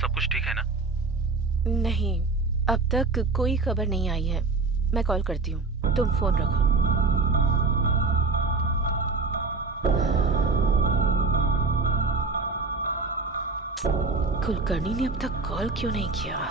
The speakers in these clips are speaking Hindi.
सब कुछ ठीक है ना? नहीं, अब तक कोई खबर नहीं आई है। मैं कॉल करती हूँ, तुम फोन रखो। कुलकर्णी ने अब तक कॉल क्यों नहीं किया?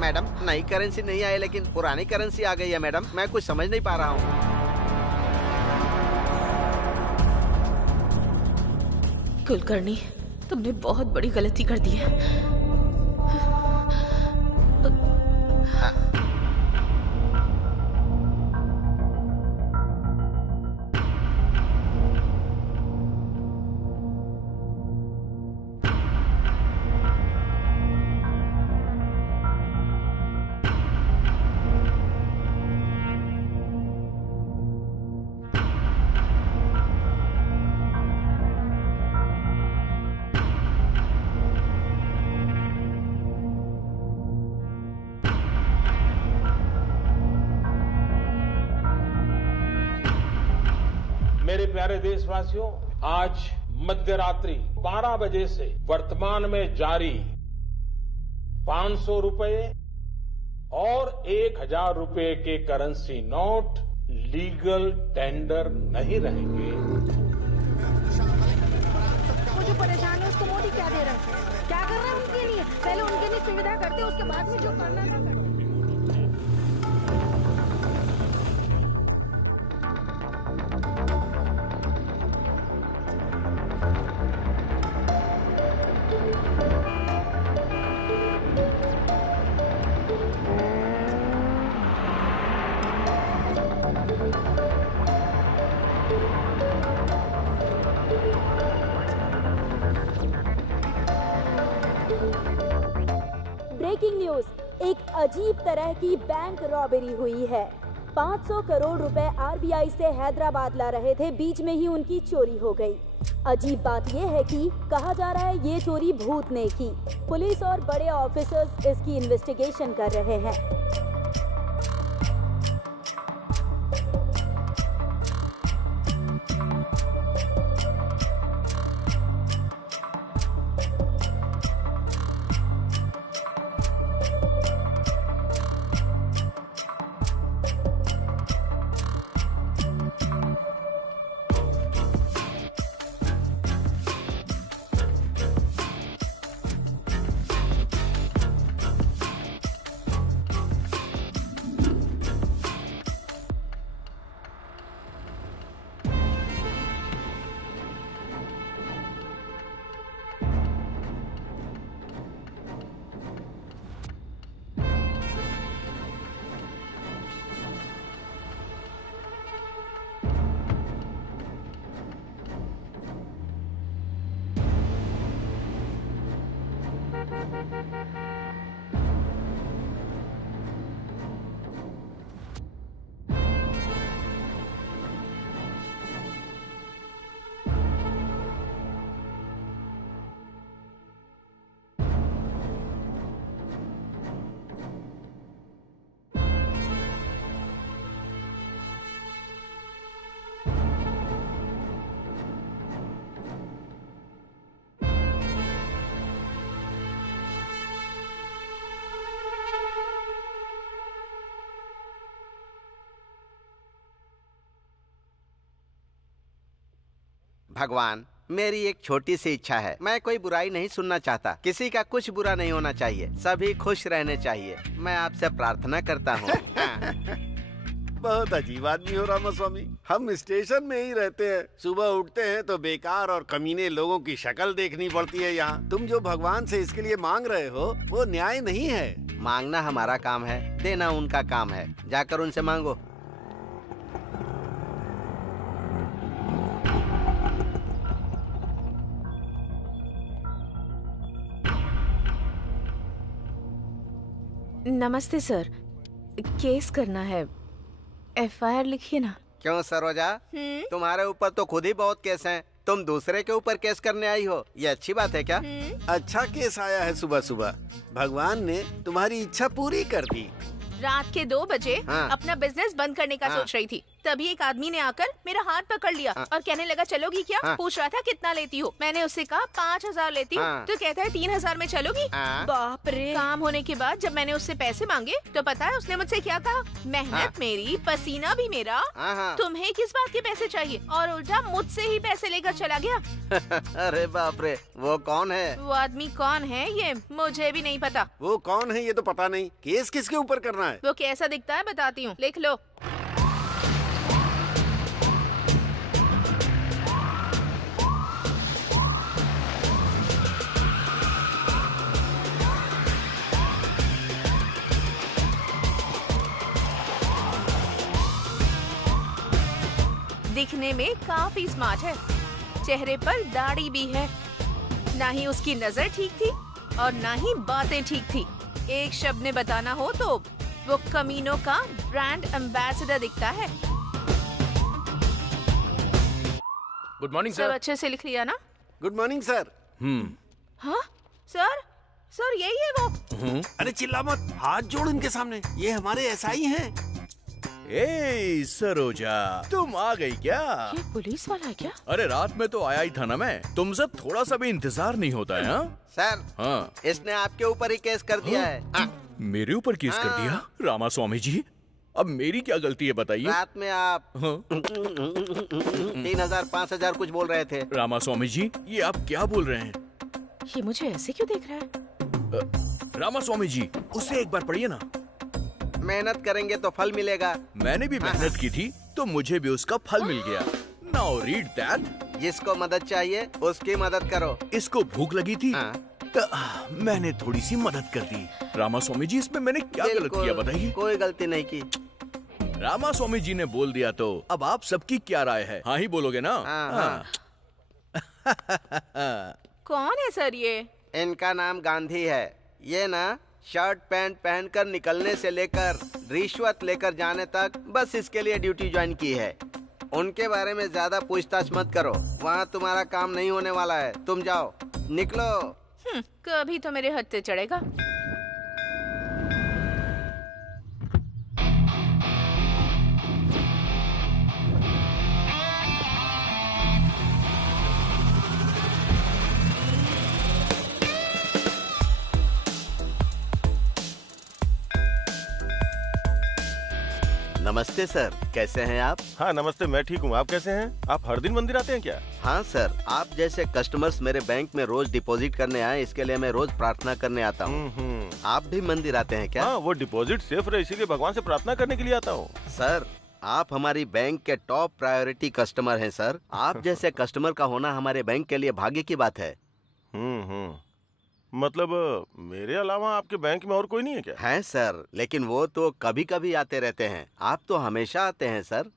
मैडम, नई करेंसी नहीं आई लेकिन पुरानी करेंसी आ गई है मैडम। मैं कुछ समझ नहीं पा रहा हूँ। कुलकर्णी, तुमने बहुत बड़ी गलती कर दी है। मेरे प्यारे देशवासियों, आज मध्यरात्रि 12 बजे से वर्तमान में जारी 500 रुपए और 1000 रुपए के करेंसी नोट लीगल टेंडर नहीं रहेंगे। वो जो परेशान है उसको मोदी क्या दे रहा है? क्या कर रहा है उनके लिए? पहले उनके लिए सुविधा करते, उसके बाद में जो करना है करते। ब्रेकिंग न्यूज, एक अजीब तरह की बैंक रॉबरी हुई है। 500 करोड़ रुपए आरबीआई से हैदराबाद ला रहे थे, बीच में ही उनकी चोरी हो गई। अजीब बात यह है कि कहा जा रहा है ये चोरी भूत ने की। पुलिस और बड़े ऑफिसर्स इसकी इन्वेस्टिगेशन कर रहे हैं। भगवान, मेरी एक छोटी सी इच्छा है। मैं कोई बुराई नहीं सुनना चाहता। किसी का कुछ बुरा नहीं होना चाहिए, सभी खुश रहने चाहिए। मैं आपसे प्रार्थना करता हूँ। बहुत अजीब आदमी हो रामास्वामी। हम स्टेशन में ही रहते हैं, सुबह उठते हैं तो बेकार और कमीने लोगों की शक्ल देखनी पड़ती है यहाँ। तुम जो भगवान से इसके लिए मांग रहे हो वो न्याय नहीं है। मांगना हमारा काम है, देना उनका काम है। जाकर उनसे मांगो। नमस्ते सर, केस करना है, FIR लिखिए ना। क्यों सरोजा, तुम्हारे ऊपर तो खुद ही बहुत केस हैं। तुम दूसरे के ऊपर केस करने आई हो, ये अच्छी बात है क्या? अच्छा केस आया है सुबह सुबह। भगवान ने तुम्हारी इच्छा पूरी कर दी। रात के 2 बजे हाँ। अपना बिजनेस बंद करने का हाँ। सोच रही थी, तभी एक आदमी ने आकर मेरा हाथ पकड़ लिया और कहने लगा चलोगी क्या? हाँ। पूछ रहा था कितना लेती हो। मैंने उससे कहा 5000 लेती हूँ। हाँ। तो कहता है 3000 में चलोगी? हाँ। बाप रे। काम होने के बाद जब मैंने उससे पैसे मांगे तो पता है उसने मुझसे क्या कहा? मेहनत हाँ। मेरी, पसीना भी मेरा, हाँ। तुम्हें किस बात के पैसे चाहिए? और उल्टा मुझसे ही पैसे लेकर चला गया। अरे बाप रे, वो कौन है? वो आदमी कौन है ये मुझे भी नहीं पता। वो कौन है ये तो पता नहीं। केस किसके ऊपर करना है? वो कैसा दिखता है बताती हूँ, लिख लो। दिखने में काफी स्मार्ट है, चेहरे पर दाढ़ी भी है। ना ही उसकी नजर ठीक थी और ना ही बातें ठीक थी। एक शब्द में बताना हो तो वो कमीनों का ब्रांड एम्बेसडर दिखता है। गुड मॉर्निंग सब सर। अच्छे से लिख लिया ना? Good morning sir. हाँ सर, सर यही है वो। अरे चिल्ला मत, हाथ जोड़ इनके सामने। ये हमारे SI हैं। ए सरोजा, तुम आ गई क्या? ये पुलिस वाला है क्या? अरे रात में तो आया ही था ना मैं। तुमसे थोड़ा सा भी इंतजार नहीं होता है? हाँ सर, हाँ। इसने आपके ऊपर ही केस कर दिया है। मेरे ऊपर केस कर दिया? रामा स्वामी जी, अब मेरी क्या गलती है बताइए? रात में आप हाँ? 3000 5000 कुछ बोल रहे थे। रामा स्वामी जी, ये आप क्या बोल रहे हैं? ये मुझे ऐसे क्यों देख रहा है? रामा स्वामी जी, उससे एक बार पढ़िए ना। मेहनत करेंगे तो फल मिलेगा। मैंने भी मेहनत की थी तो मुझे भी उसका फल मिल गया। Now read that. जिसको मदद चाहिए उसकी मदद करो। इसको भूख लगी थी हाँ। तो मैंने थोड़ी सी मदद कर दी। रामा स्वामी जी, इसमें मैंने क्या गलत बिल्कुल, किया बताइए? कोई गलती नहीं की। रामा स्वामी जी ने बोल दिया तो अब आप सबकी क्या राय है? हाँ ही बोलोगे ना? हाँ। कौन है सर ये? इनका नाम गांधी है। ये ना शर्ट पैंट पहनकर निकलने से लेकर रिश्वत लेकर जाने तक बस इसके लिए ड्यूटी ज्वाइन की है। उनके बारे में ज्यादा पूछताछ मत करो, वहाँ तुम्हारा काम नहीं होने वाला है। तुम जाओ, निकलो। कभी तो मेरे हद से चढ़ेगा। नमस्ते सर, कैसे हैं आप? हाँ नमस्ते, मैं ठीक हूँ। आप कैसे हैं? आप हर दिन मंदिर आते हैं क्या? हाँ सर, आप जैसे कस्टमर्स मेरे बैंक में रोज डिपॉजिट करने आए, इसके लिए मैं रोज प्रार्थना करने आता हूँ। आप भी मंदिर आते हैं क्या? हाँ, वो डिपॉजिट सेफ रहे इसीलिए भगवान से प्रार्थना करने के लिए आता हूँ। सर, आप हमारी बैंक के टॉप प्रायोरिटी कस्टमर हैं सर। आप जैसे कस्टमर का होना हमारे बैंक के लिए भाग्य की बात है। मतलब मेरे अलावा आपके बैंक में और कोई नहीं है क्या? हैं सर, लेकिन वो तो कभी कभी आते रहते हैं। आप तो हमेशा आते हैं सर।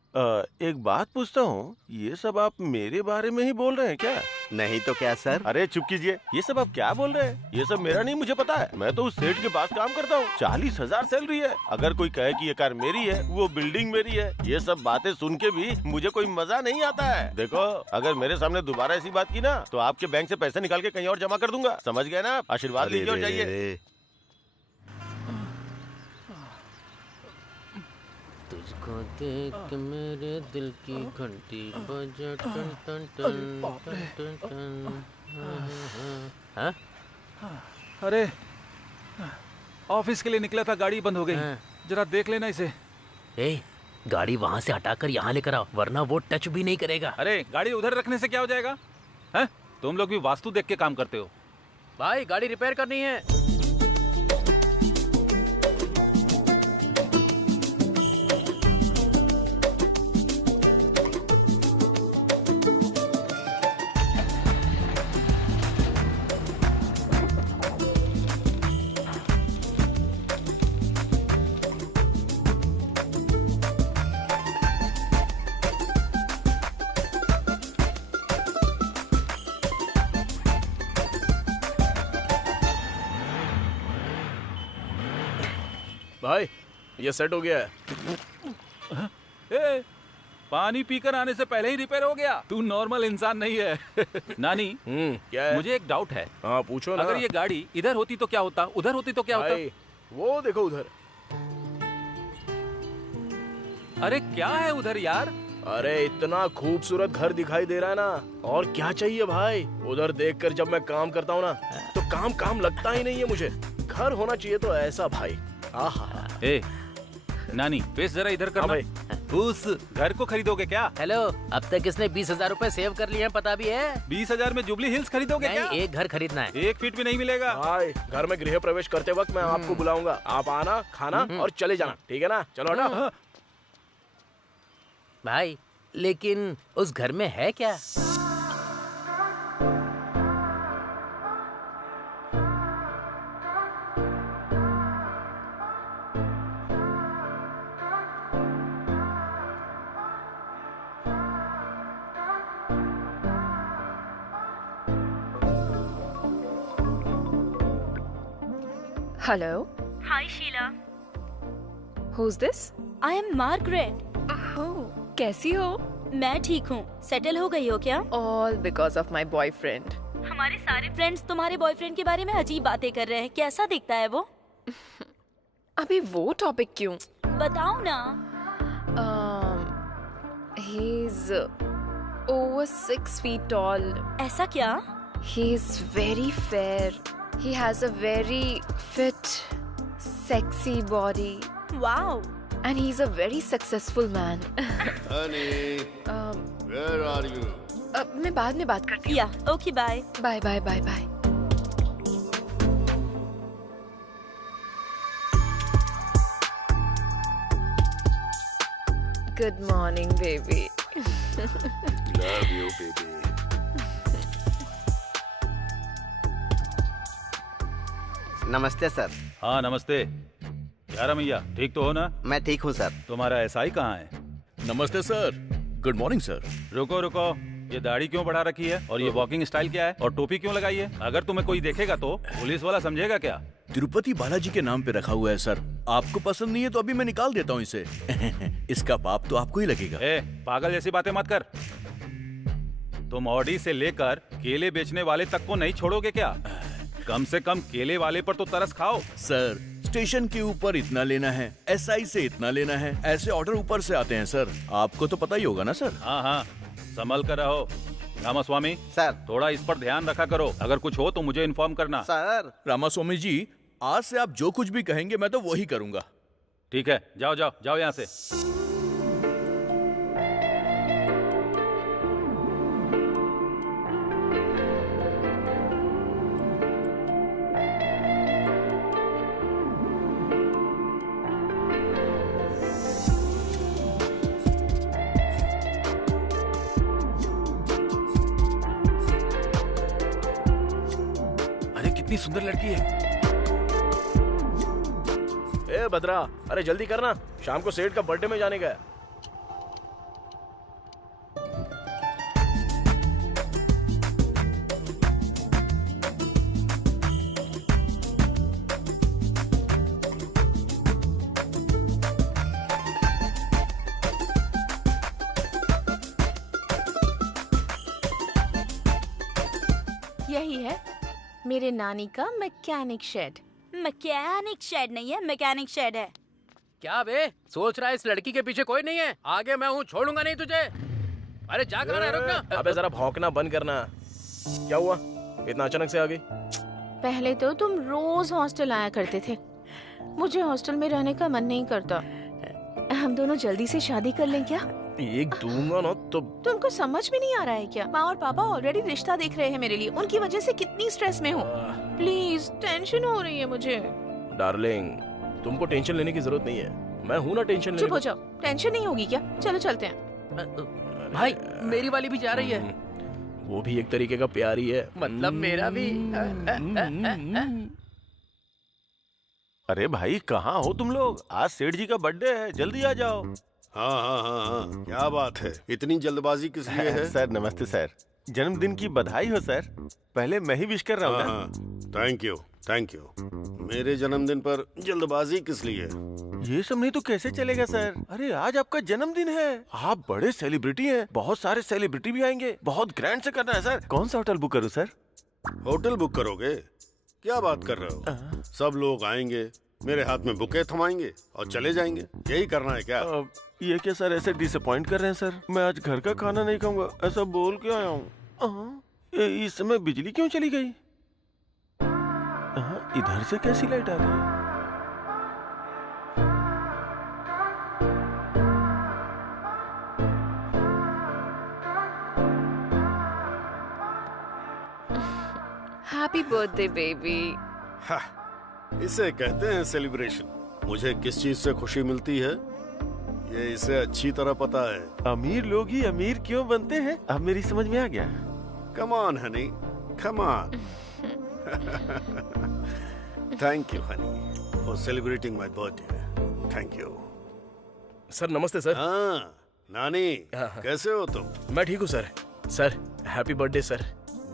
एक बात पूछता हूँ, ये सब आप मेरे बारे में ही बोल रहे हैं क्या? नहीं तो क्या सर? अरे चुप कीजिए, ये सब आप क्या बोल रहे हैं? ये सब मेरा नहीं, मुझे पता है। मैं तो उस सेठ के पास काम करता हूँ, 40,000 सैलरी है। अगर कोई कहे कि ये कार मेरी है, वो बिल्डिंग मेरी है, ये सब बातें सुन के भी मुझे कोई मजा नहीं आता है। देखो, अगर मेरे सामने दोबारा ऐसी बात की ना तो आपके बैंक से पैसे निकाल के कहीं और जमा कर दूंगा। समझ गए ना? आशीर्वाद लीजिए और जाइए। तुझको देख के मेरे दिल की घंटी बजा टन टन टन टन टन टन। हाँ? अरे ऑफिस के लिए निकला था, गाड़ी बंद हो गई। जरा देख लेना इसे। ए, गाड़ी वहाँ से हटाकर यहाँ लेकर आओ, वरना वो टच भी नहीं करेगा। अरे गाड़ी उधर रखने से क्या हो जाएगा? हैं? तुम लोग भी वास्तु देख के काम करते हो। भाई गाड़ी रिपेयर करनी है। भाई ये सेट हो गया है। ए, पानी पीकर आने से पहले ही रिपेयर हो गया। तू नॉर्मल इंसान नहीं है। नानी क्या है? मुझे एक डाउट है। हाँ पूछो ना। अगर ये गाड़ी इधर होती तो क्या होता, उधर होती तो क्या होता? वो देखो उधर। अरे क्या है उधर यार? अरे इतना खूबसूरत घर दिखाई दे रहा है ना, और क्या चाहिए भाई। उधर देखकर जब मैं काम करता हूँ ना तो काम लगता ही नहीं है मुझे। घर होना चाहिए तो ऐसा भाई। आहा। ए, नानी फेस जरा इधर करना। भाई उस घर को खरीदोगे क्या? हेलो, अब तक इसने 20,000 रूपए सेव कर लिए हैं, पता भी है? 20,000 में जुबली हिल्स खरीदोगे नहीं, क्या? एक घर खरीदना है। 1 फीट भी नहीं मिलेगा भाई। घर में गृह प्रवेश करते वक्त मैं आपको बुलाऊंगा, आप आना, खाना और चले जाना, ठीक है ना? चलो हटा। भाई लेकिन उस घर में है क्या? Hello. Hi Sheila. Who's this? I am Margaret. Oh, कैसी हो? मैं ठीक हूँ। सेटल हो गई हो क्या? All because of my boyfriend. हमारे सारे फ्रेंड्स तुम्हारे बॉयफ्रेंड के बारे में अजीब बातें कर रहे हैं। कैसा दिखता है वो? अभी वो टॉपिक क्यों? बताओ ना। He's over 6 feet tall. ऐसा क्या? He's very fair. He has a very fit, sexy body. Wow. And he's a very successful man. Honey, where are you? मैं बाद में बात करती हूँ। Yeah, okay bye. Bye bye bye bye. Good morning, baby. Love you, baby. नमस्ते सर। हाँ नमस्ते। यार मैया ठीक तो हो ना? मैं ठीक हूँ सर। तुम्हारा एसआई कहाँ है? नमस्ते सर। Good morning sir. रुको रुको, ये दाढ़ी क्यों बढ़ा रखी है और ये वॉकिंग स्टाइल क्या है और टोपी क्यों लगाई है? अगर तुम्हें कोई देखेगा तो पुलिस वाला समझेगा क्या? तिरुपति बालाजी के नाम पे रखा हुआ है सर। आपको पसंद नहीं है तो अभी मैं निकाल देता हूँ इसे। इसका पाप तो आपको ही लगेगा। ए, पागल जैसी बातें मत कर। तुम ऑडी से लेकर केले बेचने वाले तक को नहीं छोड़ोगे क्या? कम से कम केले वाले पर तो तरस खाओ। सर स्टेशन के ऊपर इतना लेना है, एसआई से इतना लेना है, ऐसे ऑर्डर ऊपर से आते हैं सर। आपको तो पता ही होगा ना सर। हाँ हाँ, संभल कर रहो। रामास्वामी सर। थोड़ा इस पर ध्यान रखा करो। अगर कुछ हो तो मुझे इन्फॉर्म करना। सर। रामास्वामी जी, आज से आप जो कुछ भी कहेंगे मैं तो वही करूंगा। ठीक है, जाओ जाओ जाओ यहाँ से। कितनी सुंदर लड़की है। ए भद्रा, अरे जल्दी करना, शाम को सेठ का बर्थडे में जाने का है। यही है मेरे नानी का मैकेनिक शेड। मैकेनिक शेड नहीं है, मैकेनिक शेड है। क्या बे सोच रहा है? इस लड़की के पीछे कोई नहीं है, आगे मैं हूँ, छोड़ूंगा नहीं तुझे। अरे जा कर रहा है, रुकना। अबे जरा भौंकना बंद करना। क्या हुआ, इतना अचानक से आ गई? पहले तो तुम रोज हॉस्टल आया करते थे, मुझे हॉस्टल में रहने का मन नहीं करता। हम दोनों जल्दी से शादी कर लें क्या? एक दूंगा ना तो। तुमको समझ में नहीं आ रहा है क्या? माँ और पापा ऑलरेडी रिश्ता देख रहे हैं मेरे लिए। उनकी वजह से कितनी स्ट्रेस में हूँ। प्लीज, टेंशन हो रही है मुझे। डार्लिंग, तुमको टेंशन लेने की जरूरत नहीं है, मैं हूँ ना टेंशन लेने। चुप हो जाओ, टेंशन नहीं होगी क्या? चलो चलते हैं। भाई मेरी वाली भी जा रही है। वो भी एक तरीके का प्यार ही है। मतलब मेरा भी। अरे भाई कहाँ हो तुम लोग? आज सेठ जी का बर्थडे है, जल्दी आ जाओ। हाँ हाँ हाँ हाँ, क्या बात है, इतनी जल्दबाजी किस लिए है? सर नमस्ते सर, जन्मदिन की बधाई हो सर। पहले मैं ही विश कर रहा हूँ ना। Thank you thank you. मेरे जन्मदिन पर जल्दबाजी किस लिए? ये सब नहीं तो कैसे चलेगा सर? अरे आज आपका जन्मदिन है, आप बड़े सेलिब्रिटी हैं, बहुत सारे सेलिब्रिटी भी आएंगे, बहुत ग्रैंड से करना है सर। कौन सा होटल बुक करूँ सर? होटल बुक करोगे? क्या बात कर रहे हो? सब लोग आएंगे, मेरे हाथ में बुके थमाएंगे और चले जाएंगे, यही करना है क्या? ये क्या सर, ऐसे डिसअपॉइंट कर रहे हैं सर? मैं आज घर का खाना नहीं खाऊंगा, ऐसा बोल के आया हूँ। इस समय बिजली क्यों चली गई? इधर से कैसी लाइट आ रही है? Happy birthday baby. इसे कहते हैं सेलिब्रेशन। मुझे किस चीज से खुशी मिलती है ये इसे अच्छी तरह पता है। अमीर लोग ही अमीर क्यों बनते हैं, अब मेरी समझ में आ गया। Come on honey, come on. Thank you honey for celebrating my birthday. Thank you. Sir नमस्ते सर। हाँ नानी, कैसे हो तुम? मैं ठीक हूँ sir. Sir happy birthday sir.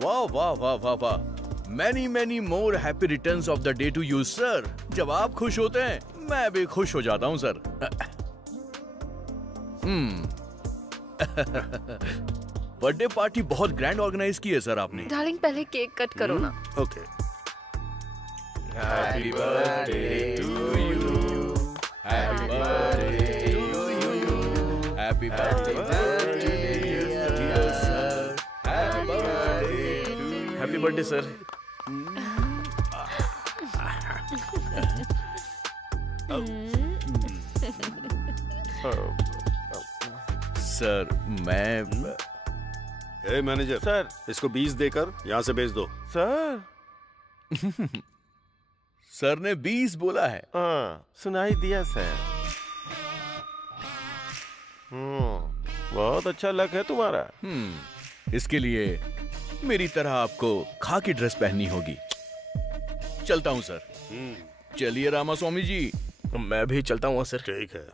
वाह वाह वाह वाह वाह, many many more happy returns of the day to you sir. जब आप खुश होते हैं मैं भी खुश हो जाता हूँ सर। बर्थडे पार्टी बहुत ग्रैंड ऑर्गेनाइज की है सर आपने। डार्लिंग पहले केक कट करो ना। Okay. Happy birthday to you, happy birthday to you, happy birthday sir, happy birthday sir. Sir मैं ए मैनेजर सर, इसको 20 देकर यहाँ से भेज दो। सर सर ने 20 बोला है। हाँ सुनाई दिया सर। बहुत अच्छा लक है तुम्हारा। इसके लिए मेरी तरह आपको खाकी ड्रेस पहननी होगी। चलता हूँ सर। चलिए रामास्वामी जी। मैं भी चलता हूँ सर। ठीक है।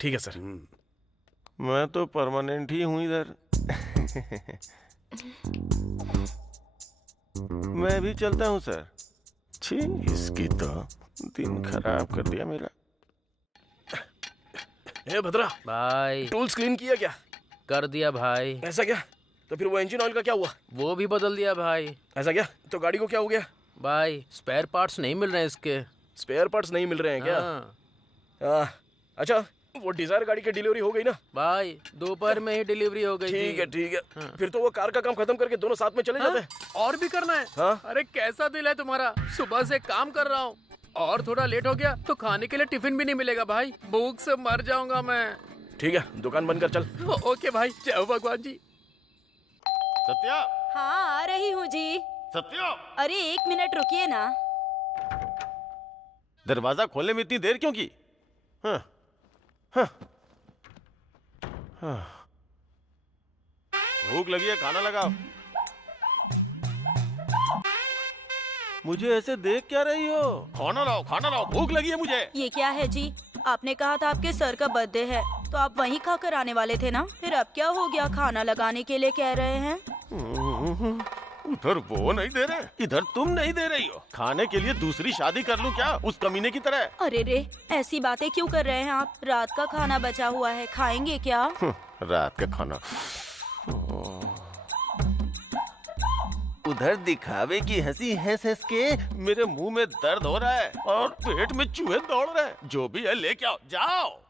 ठीक है सर। मैं तो परमानेंट ही हूँ इधर। मैं भी चलता हूँ सर। छी, इसकी तो दिन खराब कर दिया मेरा। ए भद्रा भाई टूल्स क्लीन किया क्या? कर दिया भाई। ऐसा क्या? तो फिर वो इंजन ऑयल का क्या हुआ? वो भी बदल दिया भाई। ऐसा क्या? तो गाड़ी को क्या हो गया? भाई स्पेयर पार्ट्स नहीं मिल रहे हैं इसके। स्पेयर पार्ट्स नहीं मिल रहे हैं क्या? हाँ। अच्छा वो डिजायर गाड़ी की डिलीवरी हो गई ना? भाई दोपहर में ही डिलीवरी हो गई। ठीक है ठीक है। फिर तो वो कार का काम खत्म करके दोनों साथ में चले जाते हैं। और भी करना है? हाँ? अरे कैसा दिल है तुम्हारा, सुबह से काम कर रहा हूँ और थोड़ा लेट हो गया तो खाने के लिए टिफिन भी नहीं मिलेगा भाई, भूख से मर जाऊंगा मैं। ठीक है दुकान बंद कर चल। ओके भाई, जय भगवान जी। सत्या। हाँ आ रही हूँ जी। सत्या। अरे 1 मिनट रुकिए ना। दरवाजा खोलने में इतनी देर क्यों की? हाँ, हाँ, हाँ। भूख लगी है, खाना लगाओ। मुझे ऐसे देख क्या रही हो? खाना लाओ, भूख लगी है मुझे। ये क्या है जी? आपने कहा था आपके सर का बर्थडे है तो आप वहीं खाकर आने वाले थे ना, फिर अब क्या हो गया? खाना लगाने के लिए कह रहे हैं। उधर वो नहीं दे रहे, इधर तुम नहीं दे रही हो। खाने के लिए दूसरी शादी कर लूं क्या, उस कमीने की तरह? अरे रे, ऐसी बातें क्यों कर रहे हैं आप? रात का खाना बचा हुआ है, खाएंगे क्या? रात का खाना। उधर दिखावे की हंसी हंस हंस के मेरे मुंह में दर्द हो रहा है और पेट में चूहे दौड़ रहे हैं। जो भी है लेके आओ, जाओ।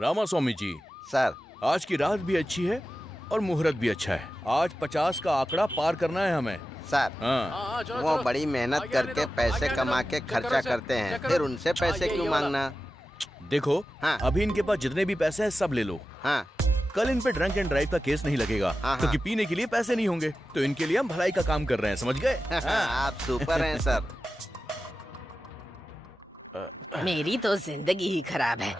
रामास्वामी जी। सर आज की रात भी अच्छी है और मुहूर्त भी अच्छा है। आज 50 का आंकड़ा पार करना है हमें। सर हाँ वो बड़ी मेहनत करके पैसे कमा के खर्चा करते हैं, फिर उनसे पैसे क्यों मांगना? देखो हाँ। अभी इनके पास जितने भी पैसे हैं सब ले लो। हाँ कल इन पे ड्रंक एंड ड्राइव का केस नहीं लगेगा हाँ। क्योंकि पीने के लिए पैसे नहीं होंगे, तो इनके लिए हम भलाई का काम कर रहे हैं, समझ गए? आप सुपर हैं सर। मेरी तो जिंदगी ही खराब है,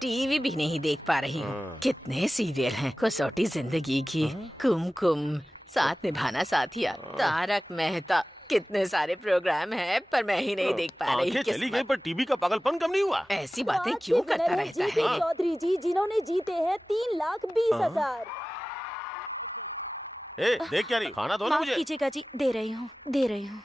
टीवी भी नहीं देख पा रही हूँ। कितने सीरियल हैं, कसौटी जिंदगी की, कुमकुम, साथ निभाना साथिया, तारक मेहता, कितने सारे प्रोग्राम हैं, पर मैं ही नहीं देख पा रही। आंखें चली गई पर टीवी का पागलपन कम नहीं हुआ। ऐसी बातें क्यों करता रहता है? चौधरी जी जिन्होंने जीते हैं 3,20,000। ए, देख क्या रही, खाना दो ना मुझे। कीजिएगा जी, दे रही हूँ।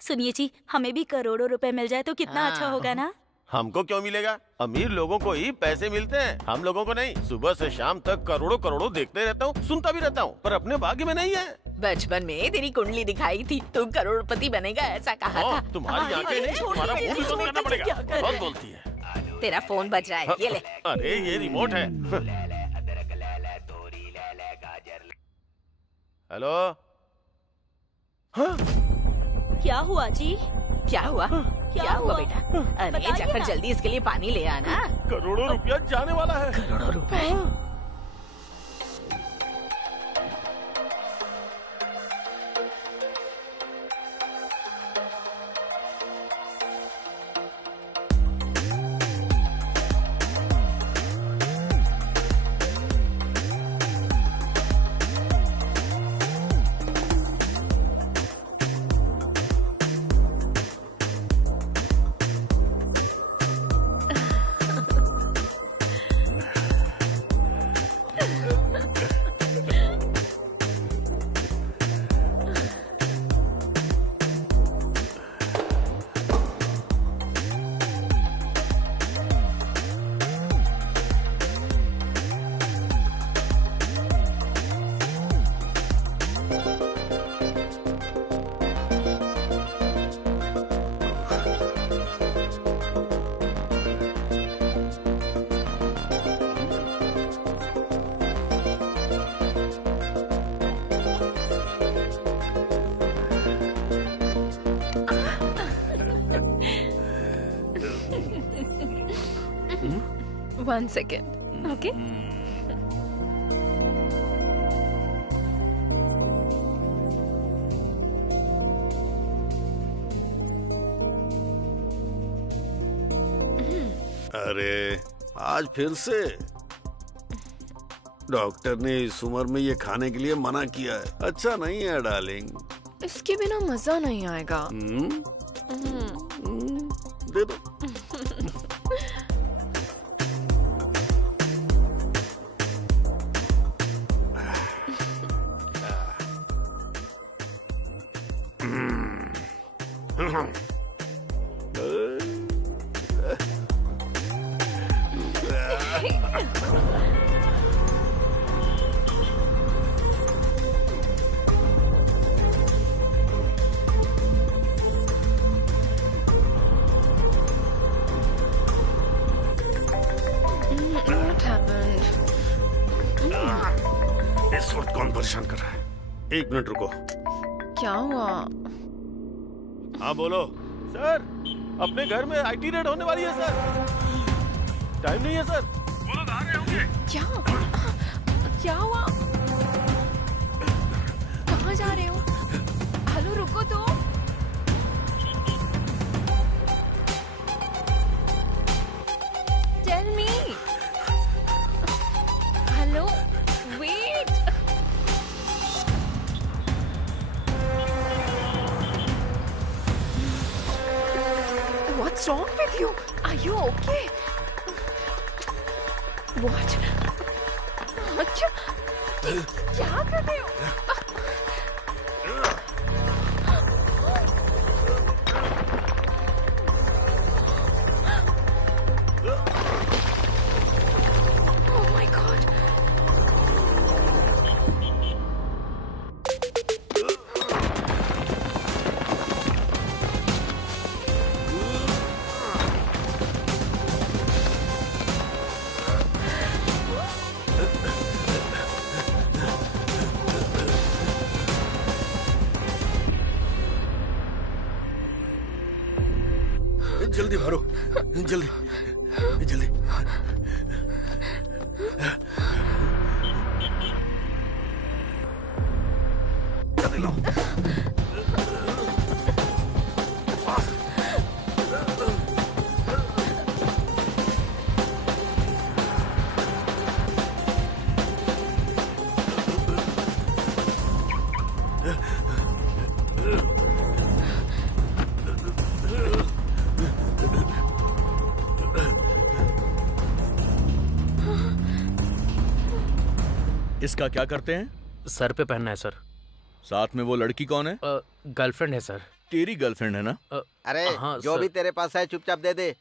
सुनिए जी, हमें भी करोड़ों रुपए मिल जाए तो कितना अच्छा होगा ना? हमको क्यों मिलेगा? अमीर लोगों को ही पैसे मिलते हैं, हम लोगों को नहीं। सुबह से शाम तक करोड़ों करोड़ों देखते रहता हूँ, सुनता भी रहता हूँ, पर अपने भाग्य में नहीं है। बचपन में तेरी कुंडली दिखाई थी, तू करोड़पति बनेगा ऐसा कहा था। तुम्हारी आंखें नहीं, तुम्हारा मुंह भी बंद करना पड़ेगा। बहुत बोलती है। तेरा फोन बज रहा है, ये ले। अरे ये रिमोट है। हेलो। क्या हुआ जी? क्या हुआ बेटा? अरे जाकर जल्दी इसके लिए पानी ले आना। करोड़ों रुपया जाने वाला है। करोड़ों रुपए? One second, okay? अरे आज फिर से डॉक्टर ने इस उम्र में ये खाने के लिए मना किया है। अच्छा नहीं है डार्लिंग। इसके बिना मजा नहीं आएगा। दे दो। What happened? इस वक्त कौन परेशान कर रहा है? एक मिनट रुको। क्या हुआ? हाँ बोलो। सर अपने घर में आईटी रेड होने वाली है सर। टाइम नहीं है सर। वो लोग आ रहे होंगे। क्या हुआ? कहाँ जा रहे हो? हेलो रुको तो। Tell me. Hello wait. What's wrong with you? Are you okay? What? अच्छा, क्या कर रहे हो? Oh my God! जल्दी भरो, जल्दी जल्दी। जल्दी लाओ। इसका क्या करते हैं? सर पे पहनना है सर। साथ में वो लड़की कौन है? गर्लफ्रेंड है सर। तेरी गर्लफ्रेंड है ना? अरे हाँ, जो सर। भी तेरे पास है चुपचाप दे दे।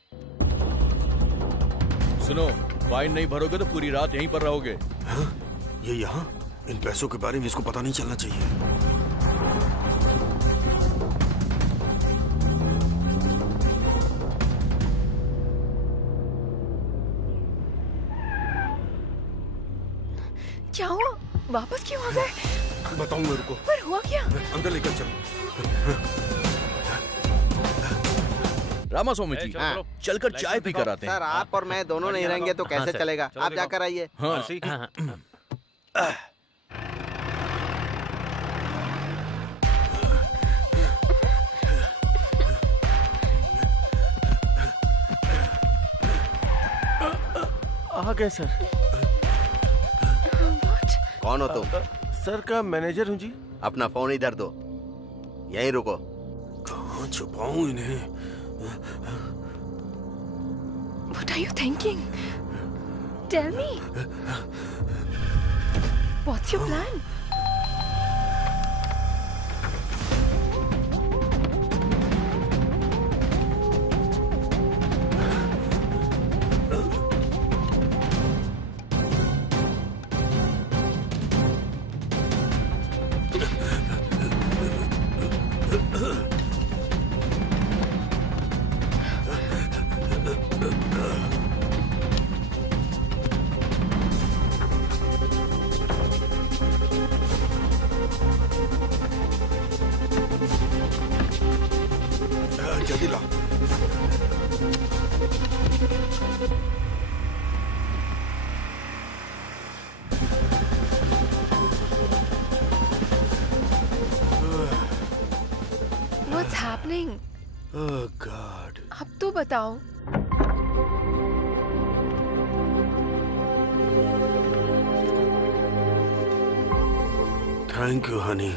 सुनो, फाइन नहीं भरोगे तो पूरी रात यहीं पर रहोगे। हाँ? ये यहाँ? इन पैसों के बारे में इसको पता नहीं चलना चाहिए। क्या हुआ? वापस क्यों आ गए? बताऊंगा, रुको। पर हुआ क्या? अंदर लेकर चलो। रामास्वामी जी, चलकर चाय पी कर आते हैं। सर आप और मैं दोनों नहीं रहेंगे तो कैसे चलेगा? आप जाकर आइए। आ गए सर। कौन हो तुम? सर का मैनेजर हूँ जी। अपना फोन इधर दो, यहीं रुको। कहाँ छुपाऊं इन्हें? What are you thinking? Tell me. What's your plan? जल्दी लाओ। What's happening? Oh God. अब तो बताओ। Thank you, honey.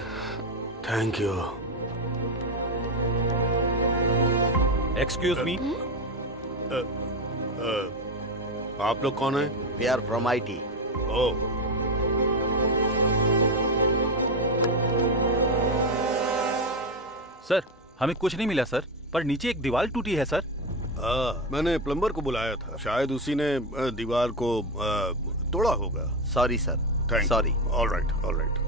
Thank you. Excuse me. आप लोग कौन हैं? We are from IT. Oh. Sir हमें कुछ नहीं मिला सर, पर नीचे एक दीवार टूटी है सर। मैंने प्लम्बर को बुलाया था, शायद उसी ने दीवार को तोड़ा होगा। Sorry sir. Thank sorry. All right, all right.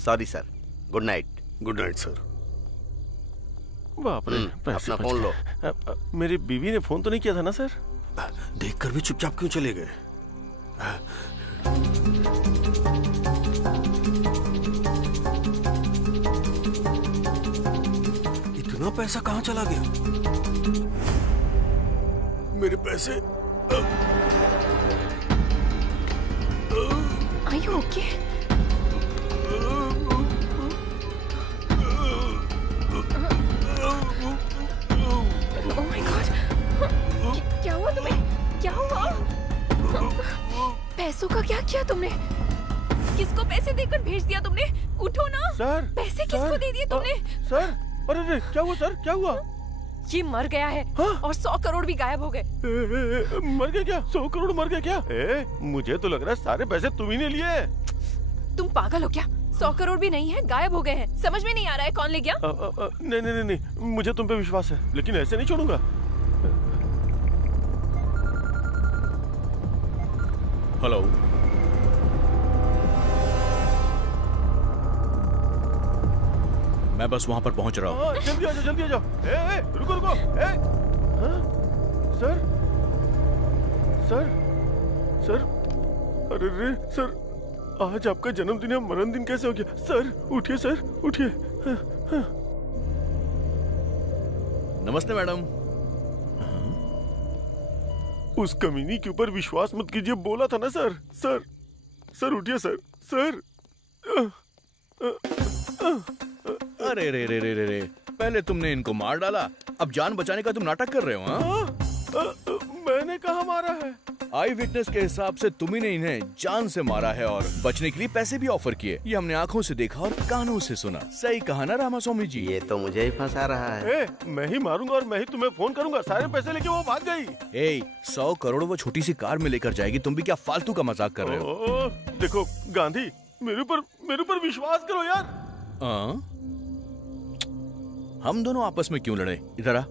Sorry sir. Good night. Good night sir. बाप रे, अपना फोन लो। मेरी बीवी ने फोन तो नहीं किया था ना सर? देखकर भी चुपचाप क्यों चले गए? इतना पैसा कहाँ चला गया? मेरे पैसे। Are you okay? Oh my God! क्या हुआ तुम्हें? क्या हुआ? पैसों का क्या किया तुमने? किसको पैसे देकर भेज दिया तुमने? उठो ना। सर। पैसे किसको दे दिए तुमने? सर, अरे क्या हुआ सर? क्या हुआ? ये मर गया है। और 100 करोड़ भी गायब हो गए। मर गया क्या? 100 करोड़ मर गया क्या? मुझे तो लग रहा है सारे पैसे तुम ही ने लिए। तुम पागल हो क्या? 100 करोड़ भी नहीं है, गायब हो गए हैं। समझ में नहीं आ रहा है कौन ले गया? नहीं, मुझे तुम पे विश्वास है, लेकिन ऐसे नहीं छोड़ूंगा। हेलो। मैं बस वहां पर पहुंच रहा हूँ। जल्दी आ जाओ, जल्दी आ जाओ। रुको। सर, अरे रे सर, आज आपका जन्मदिन या मरण दिन कैसे हो गया? सर उठिए, सर उठिए। नमस्ते मैडम। उस कमीनी के ऊपर विश्वास मत कीजिए, बोला था ना सर। सर सर उठिए सर। सर अरे रे रे रे रे रे, पहले तुमने इनको मार डाला, अब जान बचाने का तुम नाटक कर रहे हो? हाँ? मैंने कहा मारा है? आई विटनेस के हिसाब से तुम्ही ने इन्हें जान से मारा है और बचने के लिए पैसे भी ऑफर किए। ये हमने आंखों से देखा और कानों से सुना। सही कहा ना रामास्वामी जी? ये तो मुझे ही फंसा रहा है। मैं ही मारूंगा और मैं ही तुम्हें फोन करूंगा। सारे पैसे लेके वो भाग गई। 100 करोड़ वो छोटी सी कार में लेकर जाएगी, तुम भी क्या फालतू का मजाक कर रहे हो? देखो गांधी, मेरे ऊपर विश्वास करो यार। हम दोनों आपस में क्यों लड़े? इधर आ।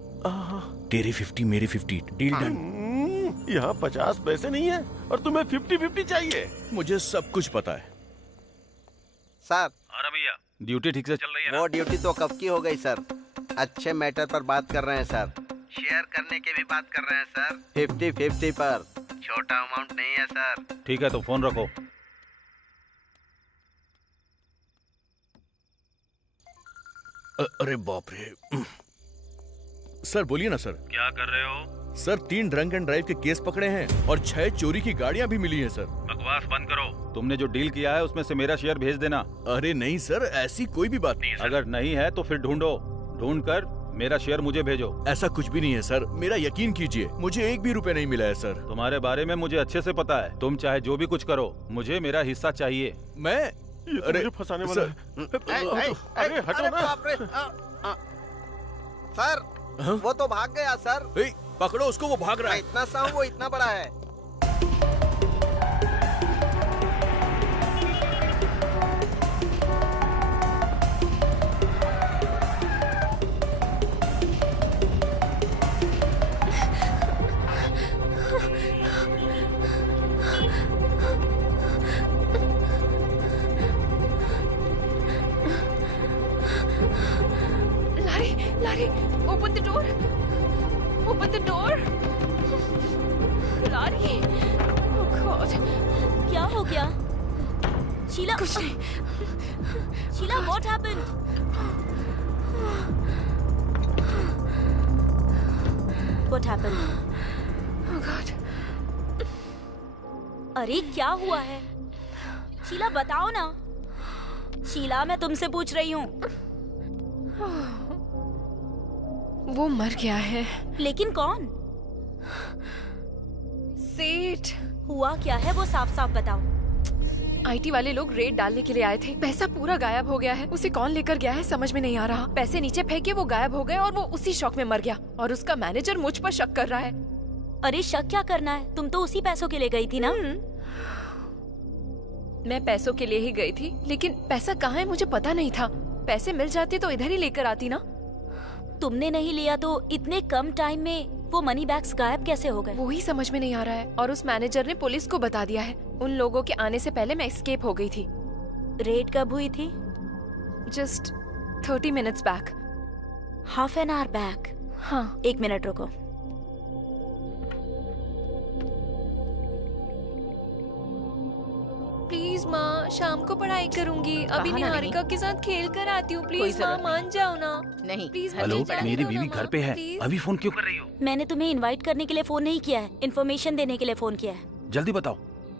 तेरी 50 मेरी 50, डील डन। यहाँ 50 पैसे नहीं है और तुम्हें 50-50 चाहिए। मुझे सब कुछ पता है सर। हाँ भैया, ड्यूटी ठीक से चल रही है ना? वो ड्यूटी तो कब की हो गई सर। अच्छे मैटर पर बात कर रहे हैं सर। शेयर करने की भी बात कर रहे हैं सर। 50-50 पर, छोटा अमाउंट नहीं है सर। ठीक है तो फोन रखो। अरे बाप रे। सर बोलिए ना सर। क्या कर रहे हो? सर 3 ड्रंक एंड ड्राइव के केस पकड़े हैं और 6 चोरी की गाड़ियां भी मिली हैं सर। बकवास बंद करो। तुमने जो डील किया है उसमें से मेरा शेयर भेज देना। अरे नहीं सर, ऐसी कोई भी बात नहीं है सर। अगर नहीं है तो फिर ढूंढ कर मेरा शेयर मुझे भेजो। ऐसा कुछ भी नहीं है सर, मेरा यकीन कीजिए, मुझे 1 भी रुपए नहीं मिला है सर। तुम्हारे बारे में मुझे अच्छे से पता है। तुम चाहे जो भी कुछ करो, मुझे मेरा हिस्सा चाहिए। मैं अरे फंसाने वाला है। अरे हटो ना। सर वो तो भाग गया सर। पकड़ो उसको, वो भाग रहा है। इतना सा हूँ, वो इतना बड़ा है। लारी, open the door. Open the door. Lorry, oh God. क्या हो गया? शीला, कुछ नहीं। Sheila, what happened? What happened? Oh God. अरे क्या हुआ है? शीला बताओ ना। शीला मैं तुमसे पूछ रही हूँ। वो मर गया है। लेकिन कौन? सेठ। हुआ क्या है वो साफ साफ बताओ। आईटी वाले लोग रेड डालने के लिए आए थे। पैसा पूरा गायब हो गया है। उसे कौन लेकर गया है समझ में नहीं आ रहा। पैसे नीचे फेंके, वो गायब हो गए और वो उसी शौक में मर गया। और उसका मैनेजर मुझ पर शक कर रहा है। अरे शक क्या करना है, तुम तो उसी पैसों के लिए गई थी ना? मैं पैसों के लिए ही गई थी, लेकिन पैसा कहाँ है मुझे पता नहीं था। पैसे मिल जाते तो इधर ही लेकर आती ना। तुमने नहीं लिया तो इतने कम टाइम में वो मनी बैग्स गायब कैसे हो गए? वो ही समझ में नहीं आ रहा है। और उस मैनेजर ने पुलिस को बता दिया है। उन लोगों के आने से पहले मैं एस्केप हो गई थी। रेड कब हुई थी? Just 30 minutes back. Half an hour back? हाँ। 1 मिनट रुको। प्लीज माँ, शाम को पढ़ाई करूंगी। अभी निहारिका के साथ खेल कर आती हूँ। प्लीज माँ मान जाओ ना। नहीं प्लीज। हेलो, मेरी बीवी घर पे है। अभी फोन क्यों कर रही हो? मैंने तुम्हें इनवाइट करने के लिए फोन नहीं किया है, इन्फॉर्मेशन देने के लिए फोन किया है। जल्दी बताओ।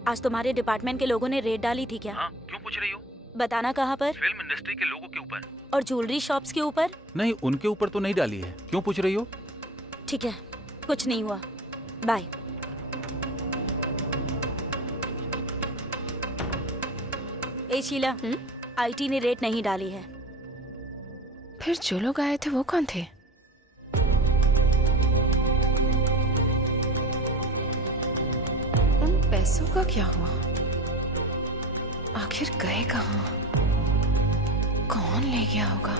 आज तुम्हारे डिपार्टमेंट के लोगों ने रेड डाली थी क्या? हाँ, क्यों पूछ रही हो? बताना कहाँ पर? फिल्म इंडस्ट्री के लोगों के ऊपर। और ज्वेलरी शॉप्स के ऊपर? नहीं, उनके ऊपर तो नहीं डाली है। क्यों पूछ रही हो? ठीक है, कुछ नहीं हुआ, बाय। ए शीला, आईटी ने रेट नहीं डाली है। फिर जो लोग आए थे वो कौन थे? उन पैसों का क्या हुआ? आखिर गए कहाँ? कौन ले गया होगा?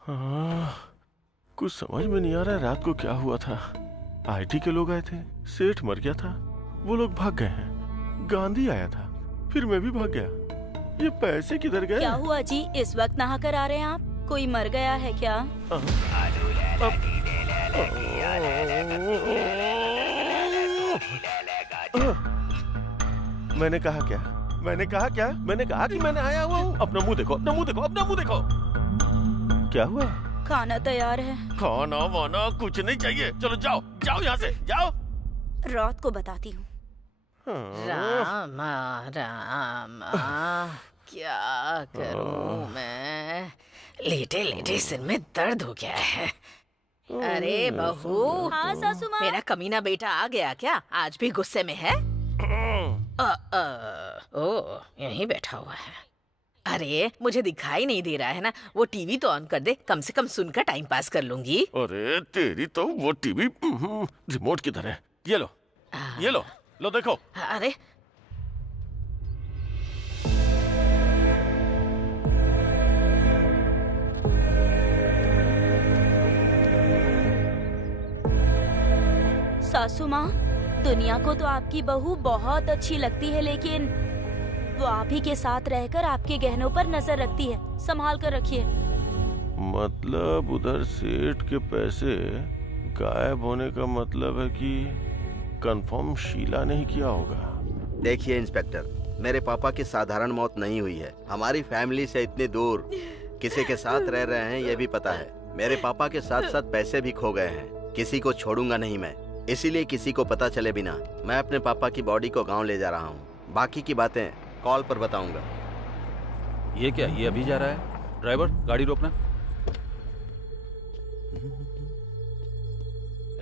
हाँ, कुछ समझ में नहीं आ रहा है रात को क्या हुआ था। आईटी के लोग आए थे, सेठ मर गया था, वो लोग भाग गए हैं। गांधी आया था, फिर मैं भी भाग गया। ये पैसे किधर गए? क्या हुआ जी, इस वक्त नहा कर आ रहे हैं आप? कोई मर गया है क्या? मैंने कहा क्या? मैंने कहा क्या? मैंने कहा कि मैंने आया हुआ हूँ। अपना मुंह देखो, अपना मुंह देखो, अपना मुंह देखो। क्या हुआ? खाना तैयार है। खाना वाना कुछ नहीं चाहिए। चलो जाओ, जाओ यहाँ से, जाओ। रात को बताती हूँ। रामा रामा, क्या करूं मैं? लेटे लेटे सिर में दर्द हो गया है। अरे बहू। हाँ सासू माँ। मेरा कमीना बेटा आ गया क्या? आज भी गुस्से में है? ओ, यहीं बैठा हुआ है। अरे मुझे दिखाई नहीं दे रहा है ना, वो टीवी तो ऑन कर दे, कम से कम सुनकर टाइम पास कर लूंगी। अरे तेरी तो वो टीवी रिमोट किधर है? ये लो, ये लो, लो देखो। अरे सासू माँ, दुनिया को तो आपकी बहू बहुत अच्छी लगती है, लेकिन वो आप ही के साथ रहकर आपके गहनों पर नजर रखती है। संभाल कर रखिए। मतलब उधर सेठ के पैसे गायब होने का मतलब है कि कंफर्म शीला ने ही किया होगा। देखिए इंस्पेक्टर, मेरे पापा की साधारण मौत नहीं हुई है। हमारी फैमिली से इतनी दूर किसी के साथ रह रहे हैं ये भी पता है। मेरे पापा के साथ साथ पैसे भी खो गए हैं। किसी को छोड़ूंगा नहीं मैं, इसीलिए किसी को पता चले बिना मैं अपने पापा की बॉडी को गांव ले जा रहा हूँ। बाकी की बातें कॉल पर बताऊंगा। ये क्या, ये अभी जा रहा है? ड्राइवर गाड़ी रोकना।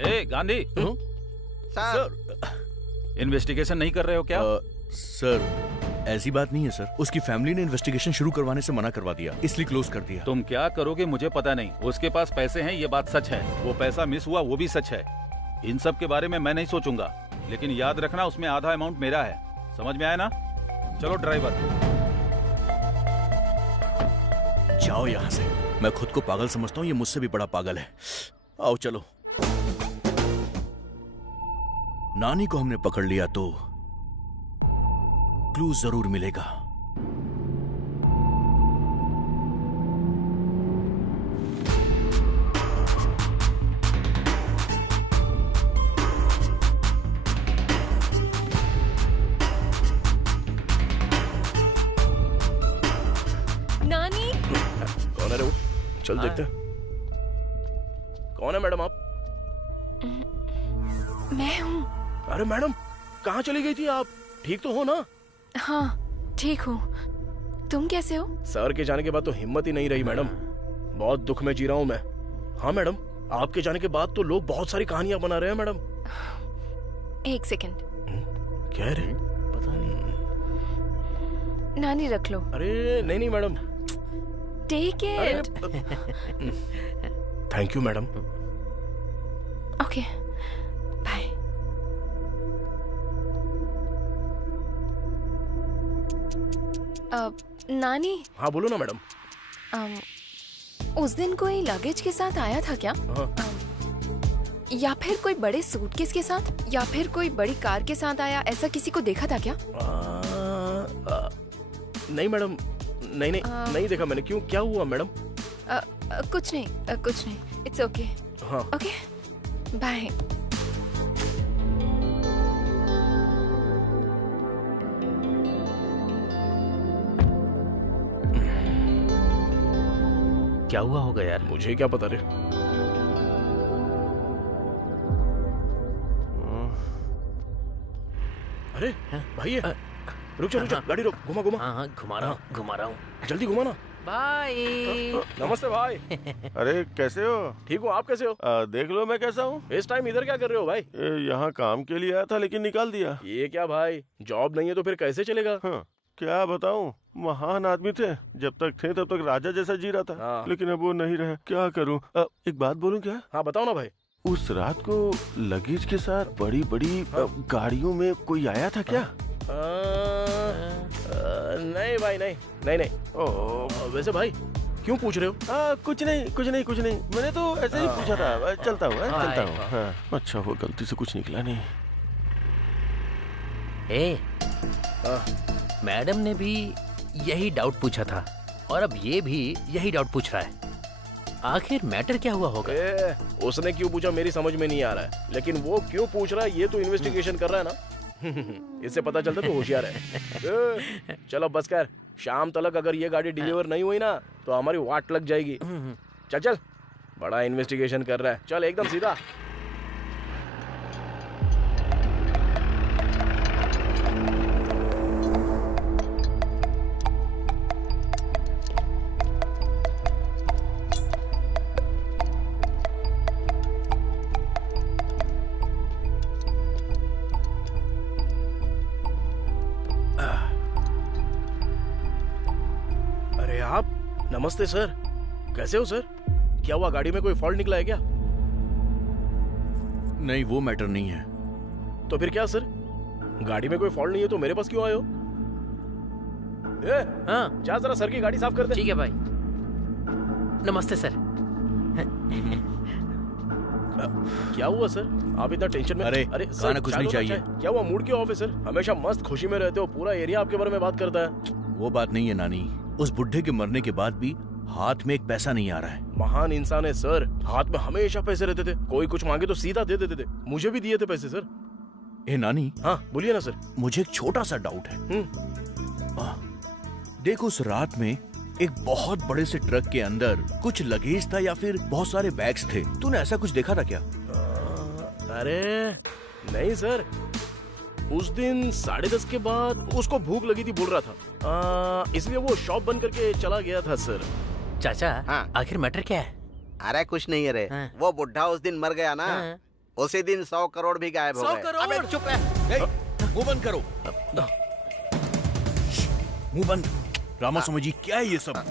ए गांधी। सर, इन्वेस्टिगेशन नहीं कर रहे हो क्या? सर ऐसी बात नहीं है सर, उसकी फैमिली ने इन्वेस्टिगेशन शुरू करवाने से मना करवा दिया, इसलिए क्लोज कर दिया। तुम क्या करोगे मुझे पता नहीं। उसके पास पैसे हैं ये बात सच है, वो पैसा मिस हुआ वो भी सच है। इन सब के बारे में मैं नहीं सोचूंगा, लेकिन याद रखना उसमें आधा अमाउंट मेरा है। समझ में आया ना? चलो ड्राइवर। जाओ यहाँ से। मैं खुद को पागल समझता हूँ, ये मुझसे भी बड़ा पागल है। आओ चलो। नानी को हमने पकड़ लिया तो क्लू जरूर मिलेगा। नानी। कौन है रे वो? चल देखते हैं। कौन है मैडम आप? मैं हूँ। अरे मैडम, कहाँ चली गई थी आप? ठीक तो हो ना? हाँ ठीक हूँ। तुम कैसे हो? सर के जाने के बाद तो हिम्मत ही नहीं रही मैडम। बहुत दुख में जी रहा हूँ मैं। हाँ मैडम, आपके जाने के बाद तो लोग बहुत सारी कहानियां बना रहे हैं मैडम। एक सेकंड। क्या रे? पता नहीं। नानी रख लो। अरे नहीं नहीं madam. Take it. Thank you madam. Okay bye. नानी। हाँ बोलो ना मैडम। उस दिन कोई लगेज के साथ आया था क्या? हाँ। या फिर कोई बड़े सूटकेस के साथ, या फिर कोई बड़ी कार के साथ आया, ऐसा किसी को देखा था क्या? नहीं मैडम, नहीं नहीं नहीं देखा मैंने। क्यों, क्या हुआ मैडम? कुछ नहीं, कुछ नहीं। It's okay. हाँ ओके बाय। क्या हुआ होगा यार? मुझे क्या पता रे। अरे भाई रुक जा, गाड़ी रोक। घुमा घुमा। हाँ घुमा रहा हूँ। जल्दी घुमा ना। बाय। नमस्ते भाई। अरे कैसे हो? ठीक हूँ, आप कैसे हो? देख लो मैं कैसा हूँ। इस टाइम इधर क्या कर रहे हो भाई? यहाँ काम के लिए आया था लेकिन निकाल दिया। ये क्या भाई, जॉब नहीं है तो फिर कैसे चलेगा? हाँ, क्या बताऊँ, महान आदमी थे। जब तक थे तब तक राजा जैसा जी रहा था। हाँ। लेकिन अब वो नहीं रहे। क्या करूँ? एक बात बोलूँ क्या? हाँ बताओ ना भाई। उस रात को लगेज के साथ बड़ी बड़ी गाड़ियों में कोई आया था क्या? नहीं भाई, नहीं नहीं नहीं। वैसे भाई क्यों पूछ रहे हो? कुछ नहीं। मैंने तो ऐसे ही पूछा था। चलता हूँ। हाँ, अच्छा वो गलती से कुछ निकला नहीं। मैडम ने भी यही डाउट पूछा था और अब ये भी यही डाउट पूछ रहा है। आखिर मैटर क्या हुआ होगा? उसने क्यों पूछा मेरी समझ में नहीं आ रहा है, लेकिन वो क्यों पूछ रहा है ये तो इन्वेस्टिगेशन कर रहा है ना। इससे पता चलता तू होशियार है। चलो बस कर, शाम तक अगर ये गाड़ी डिलीवर नहीं हुई ना तो हमारी वाट लग जाएगी। चल चल, बड़ा इन्वेस्टिगेशन कर रहा है, चल एकदम सीधा। अरे आप, नमस्ते सर, कैसे हो सर? क्या हुआ, गाड़ी में कोई फॉल्ट निकला है क्या? नहीं, वो मैटर नहीं है। तो फिर क्या सर, गाड़ी में कोई फॉल्ट नहीं है तो मेरे पास क्यों आए हो? हाँ, जा जरा सर की गाड़ी साफ कर दे। ठीक है भाई। नमस्ते सर। क्या हुआ सर, आप इतना टेंशन में? अरे सर, कुछ नहीं चाहिए। क्या हुआ, मूड क्यों ऑफ है सर? हमेशा मस्त खुशी में रहते हो, पूरा एरिया आपके बारे में बात करता है। वो बात नहीं है नानी, उस बुढ़े के मरने के बाद भी हाथ में एक पैसा नहीं आ रहा है। महान इंसान है सर, हाथ में हमेशा पैसे रहते थे, कोई कुछ मांगे तो सीधा दे देते थे। मुझे भी दिए थे पैसे सर। ए नानी। हाँ बोलिए ना सर। मुझे एक छोटा सा डाउट है। देखो, उस रात में एक बहुत बड़े से ट्रक के अंदर कुछ लगेज था या फिर बहुत सारे बैग्स थे, तूने ऐसा कुछ देखा था क्या? अरे नहीं सर, उस दिन 10:30 के बाद उसको भूख लगी थी बोल रहा था, इसलिए वो शॉप बंद करके चला गया था सर। चाचा, हाँ। आखिर मैटर क्या है? अरे कुछ नहीं है रे। हाँ। वो बुढ़ा उस दिन मर गया ना, हाँ। उसी दिन 100 करोड़ भी गायब हो गए। 100 करोड़? अबे चुप रह। मुंह बंद करो। मुंह बंद। रामास्वामी जी, क्या है ये सब?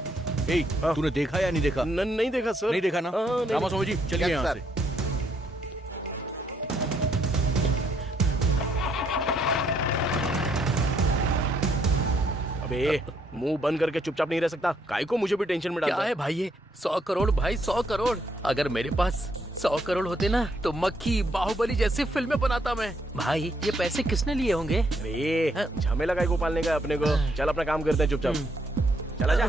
तूने देखा या नहीं देखा? नहीं देखा सर। नहीं देखा ना? रामास्वामी जी चलिए यहाँ से। अबे मुंह बंद करके चुपचाप नहीं रह सकता, काय को मुझे भी टेंशन में डालता क्या है भाई ये? 100 करोड़ भाई, 100 करोड़। अगर मेरे पास 100 करोड़ होते ना तो मक्खी बाहुबली जैसी फिल्में बनाता मैं। भाई ये पैसे किसने लिए होंगे? अरे झमेला काय को पालने का अपने को। चल अपना काम करते हैं चुपचाप। चला जा।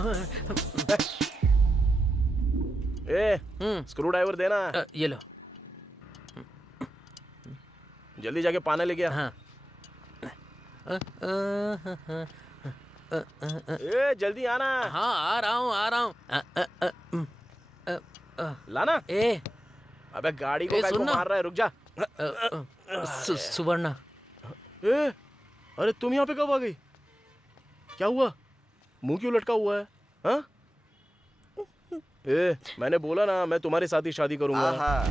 स्क्रू ड्राइवर देना। ये लो। जल्दी जाके पानी लेके आ। हाँ। जल्दी आना। हाँ आ रहा हूँ। लाना। अबे गाड़ी को काय को मार रहा है, रुक जा। सुवर्णा। अरे तुम यहाँ पे कब आ गई? क्या हुआ, मुंह क्यों लटका हुआ है? हाँ? मैंने बोला ना मैं तुम्हारे साथ ही शादी करूंगा।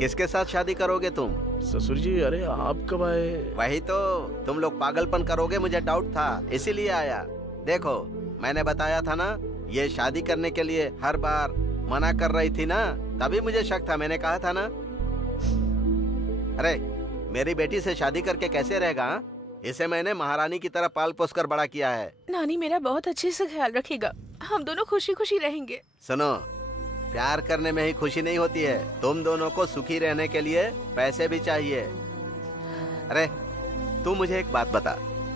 किसके साथ शादी करोगे तुम? ससुर जी, अरे आप कब आए? वही तो, तुम लोग पागलपन करोगे मुझे डाउट था, इसीलिए आया। देखो मैंने बताया था ना, ये शादी करने के लिए हर बार मना कर रही थी ना, तभी मुझे शक था। मैंने कहा था ना। अरे मेरी बेटी से शादी करके कैसे रहेगा? हा? इसे मैंने महारानी की तरह पाल पोस कर बड़ा किया है। नानी मेरा बहुत अच्छे से ख्याल रखेगा, हम दोनों खुशी खुशी रहेंगे। सुनो, प्यार करने में ही खुशी नहीं होती है, तुम दोनों को सुखी रहने के लिए पैसे भी चाहिए। अरे तू मुझे एक बात बता,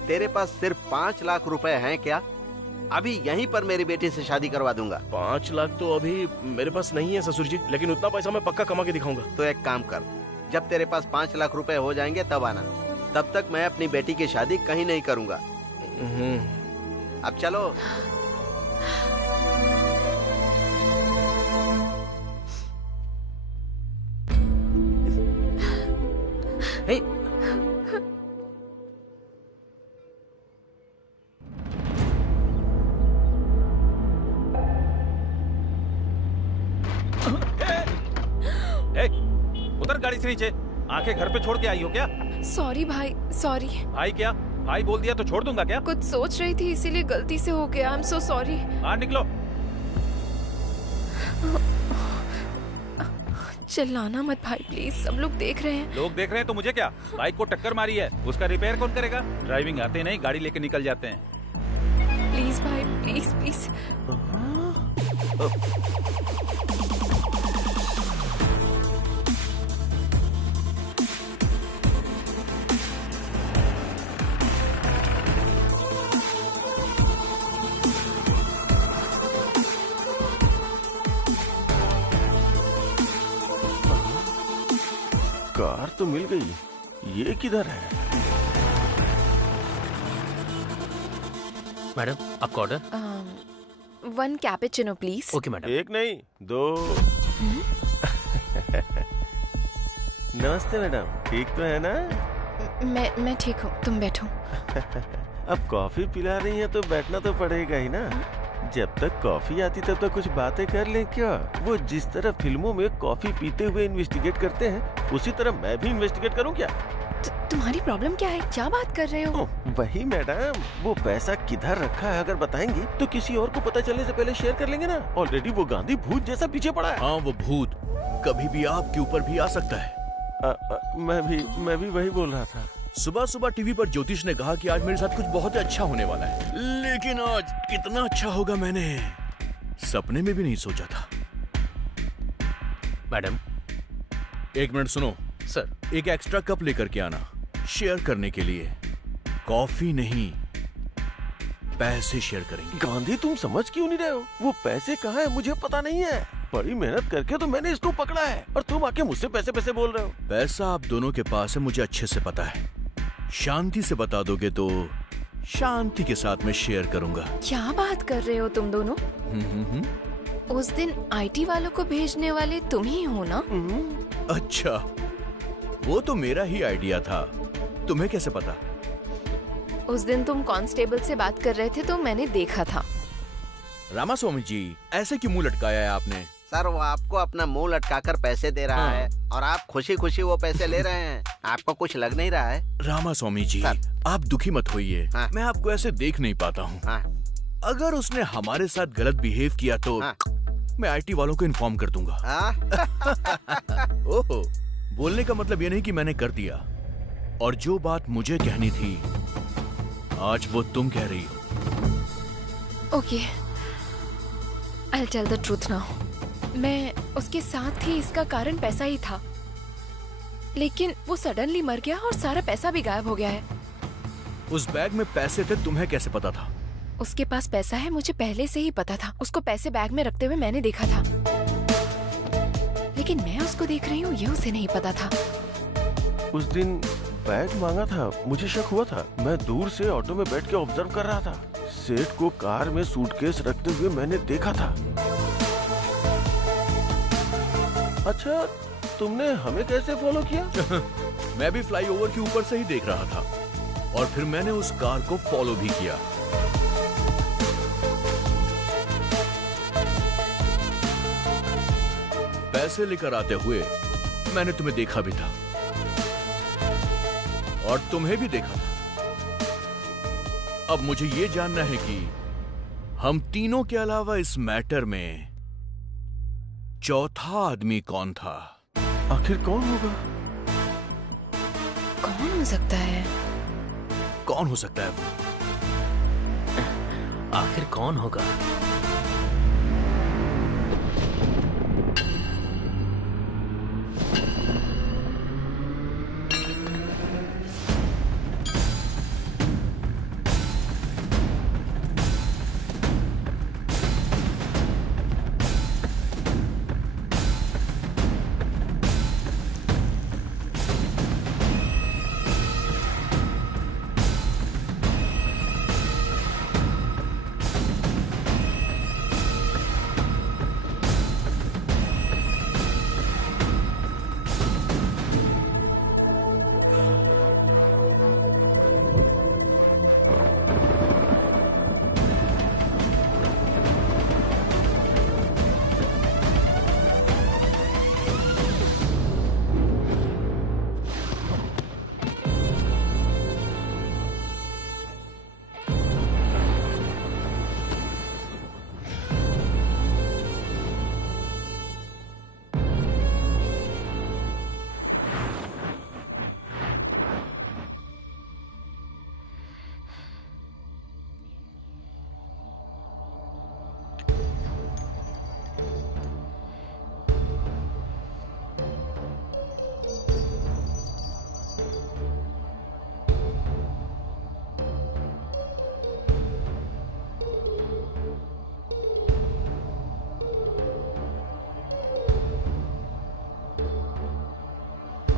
तेरे पास सिर्फ 5 लाख रुपए हैं क्या? अभी यहीं पर मेरी बेटी से शादी करवा दूंगा। 5 लाख तो अभी मेरे पास नहीं है ससुर जी, लेकिन उतना पैसा मैं पक्का कमा के दिखाऊंगा। तो एक काम कर, जब तेरे पास 5 लाख रुपए हो जाएंगे तब आना, तब तक मैं अपनी बेटी की शादी कहीं नहीं करूंगा। अब चलो। हे उतर गाड़ी से नीचे। आंखें घर पे छोड़ के आई हो क्या? सॉरी भाई, सॉरी। भाई क्या? भाई बोल दिया तो छोड़ दूंगा क्या? कुछ सोच रही थी इसीलिए गलती से हो गया। I am so sorry. बाहर निकलो। चिल्लाना मत भाई प्लीज, सब लोग देख रहे हैं। लोग देख रहे हैं तो मुझे क्या? बाइक को टक्कर मारी है, उसका रिपेयर कौन करेगा? ड्राइविंग आते नहीं, गाड़ी लेके निकल जाते हैं। प्लीज भाई, प्लीज प्लीज। कार तो मिल गई, ये किधर है? मैडम आपका order? 1 cappuccino please. Okay madam. एक नहीं 2। नमस्ते मैडम, ठीक तो है ना? मैं ठीक हूँ, तुम बैठो। अब कॉफी पिला रही हैं तो बैठना तो पड़ेगा ही ना। जब तक कॉफी आती तब तक कुछ बातें कर लें क्या? वो जिस तरह फिल्मों में कॉफी पीते हुए इन्वेस्टिगेट करते हैं, उसी तरह मैं भी इन्वेस्टिगेट करूं क्या? तुम्हारी प्रॉब्लम क्या है? क्या बात कर रहे हो? वही मैडम, वो पैसा किधर रखा है अगर बताएंगी तो किसी और को पता चलने से पहले शेयर कर लेंगे ना। ऑलरेडी वो गांधी भूत जैसा पीछे पड़ा है। हाँ, वो भूत कभी भी आपके ऊपर भी आ सकता है। मैं भी वही बोल रहा था। सुबह सुबह टीवी पर ज्योतिष ने कहा कि आज मेरे साथ कुछ बहुत अच्छा होने वाला है, लेकिन आज कितना अच्छा होगा मैंने सपने में भी नहीं सोचा था। मैडम 1 मिनट सुनो सर। एक एक्स्ट्रा कप लेकर के आना, शेयर करने के लिए। कॉफी नहीं, पैसे शेयर करेंगे। गांधी तुम समझ क्यों नहीं रहे हो? वो पैसे कहाँ है मुझे पता नहीं है। बड़ी मेहनत करके तो मैंने इसको पकड़ा है और तुम आके मुझसे पैसे बोल रहे हो। पैसा आप दोनों के पास है, मुझे अच्छे से पता है। शांति से बता दोगे तो शांति के साथ मैं शेयर करूंगा। क्या बात कर रहे हो तुम दोनों? उस दिन आईटी वालों को भेजने वाले तुम ही हो ना? अच्छा, वो तो मेरा ही आइडिया था, तुम्हें कैसे पता? उस दिन तुम कांस्टेबल से बात कर रहे थे तो मैंने देखा था। रामास्वामी जी, ऐसे क्यों मुंह लटकाया है आपने? सर, वो आपको अपना मुंह लटकाकर पैसे दे रहा है और आप खुशी खुशी वो पैसे ले रहे हैं। आपको कुछ लग नहीं रहा है? रामास्वामी जी, आप दुखी मत होइए। मैं आपको ऐसे देख नहीं पाता हूँ। अगर उसने हमारे साथ गलत बिहेव किया तो मैं आईटी वालों को इन्फॉर्म कर दूंगा। ओहो, बोलने का मतलब ये नहीं कि मैंने कर दिया, और जो बात मुझे कहनी थी आज वो तुम कह रही हो। Okay, I'll tell the truth now. मैं उसके साथ थी, इसका कारण पैसा ही था, लेकिन वो सडनली मर गया और सारा पैसा भी गायब हो गया है। उस बैग में पैसे थे, तुम्हें कैसे पता था? उसके पास पैसा है, मुझे पहले से ही पता था। उसको पैसे बैग में रखते हुए मैंने देखा था, लेकिन मैं उसको देख रही हूँ ये उसे नहीं पता था। उस दिन बैग मांगा था, मुझे शक हुआ था। मैं दूर से ऑटो में बैठ के ऑब्जर्व कर रहा था। सेठ को कार में सूटकेस रखते हुए मैंने देखा था। अच्छा, तुमने हमें कैसे फॉलो किया? मैं भी फ्लाईओवर के ऊपर से ही देख रहा था और फिर मैंने उस कार को फॉलो भी किया। पैसे लेकर आते हुए मैंने तुम्हें देखा भी था और तुम्हें भी देखा था। अब मुझे ये जानना है कि हम तीनों के अलावा इस मैटर में चौथा आदमी कौन था? आखिर कौन होगा? कौन हो सकता है? कौन हो सकता है वो? आखिर कौन होगा?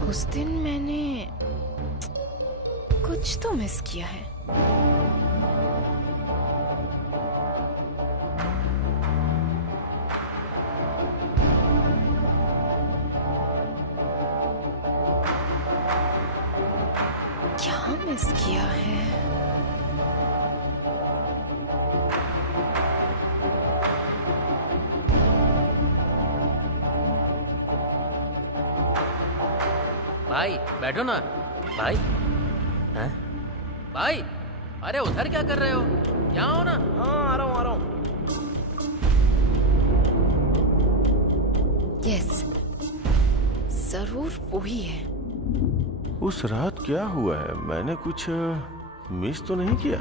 उस दिन मैंने कुछ तो मिस किया है। क्या मिस किया है? भाई बैठो ना। भाई हैं? भाई अरे उधर क्या कर रहे हो? यहाँ हो ना। हाँ आ रहा हूँ। यस, जरूर वही है। उस रात क्या हुआ है? मैंने कुछ मिस तो नहीं किया?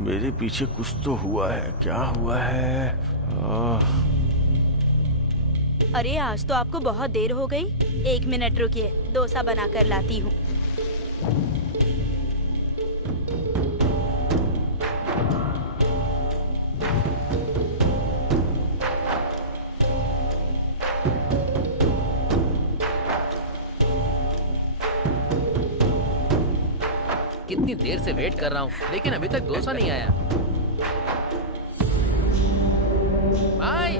मेरे पीछे कुछ तो हुआ है। क्या हुआ है? अरे आज तो आपको बहुत देर हो गई। 1 मिनट रुकिए, डोसा बनाकर लाती हूँ। कितनी देर से वेट कर रहा हूँ, लेकिन अभी तक डोसा नहीं आया। भाई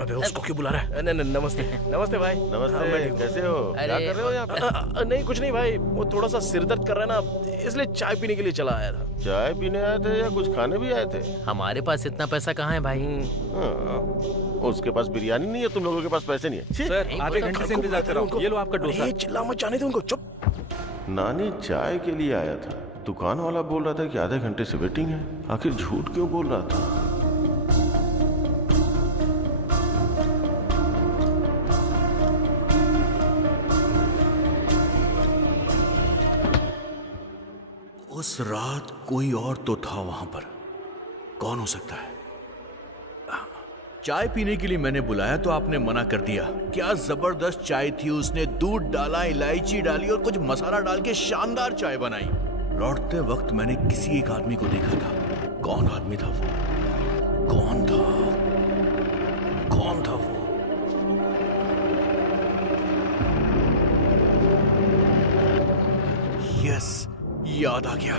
अबे उसको क्यों बुला रहा है? नमस्ते भाई। नमस्ते, कैसे हो? क्या कर रहे हो यहाँ पे? नहीं कुछ नहीं भाई, वो थोड़ा सा सिर दर्द कर रहा है ना, इसलिए चाय पीने के लिए चला आया था। चाय पीने आए थे या कुछ खाने भी आए थे? हमारे पास इतना पैसा कहाँ है भाई? उसके पास बिरयानी नहीं है, तुम लोगों के पास पैसे नहीं है। सर आधे घंटे से इंतजार कर रहा हूँ, ये लो आपका डोसा। चिल्ला मत, जाने दो उनको, चुप। नानी चाय के लिए आया था, दुकान वाला बोल रहा था कि आधे घंटे से वेटिंग है। आखिर झूठ क्यों बोल रहा था? उस रात कोई और तो था वहां पर। कौन हो सकता है? चाय पीने के लिए मैंने बुलाया तो आपने मना कर दिया। क्या जबरदस्त चाय थी, उसने दूध डाला, इलायची डाली और कुछ मसाला डाल के शानदार चाय बनाई। लौटते वक्त मैंने किसी एक आदमी को देखा था। कौन आदमी था वो? कौन था वो? यस, याद आ गया।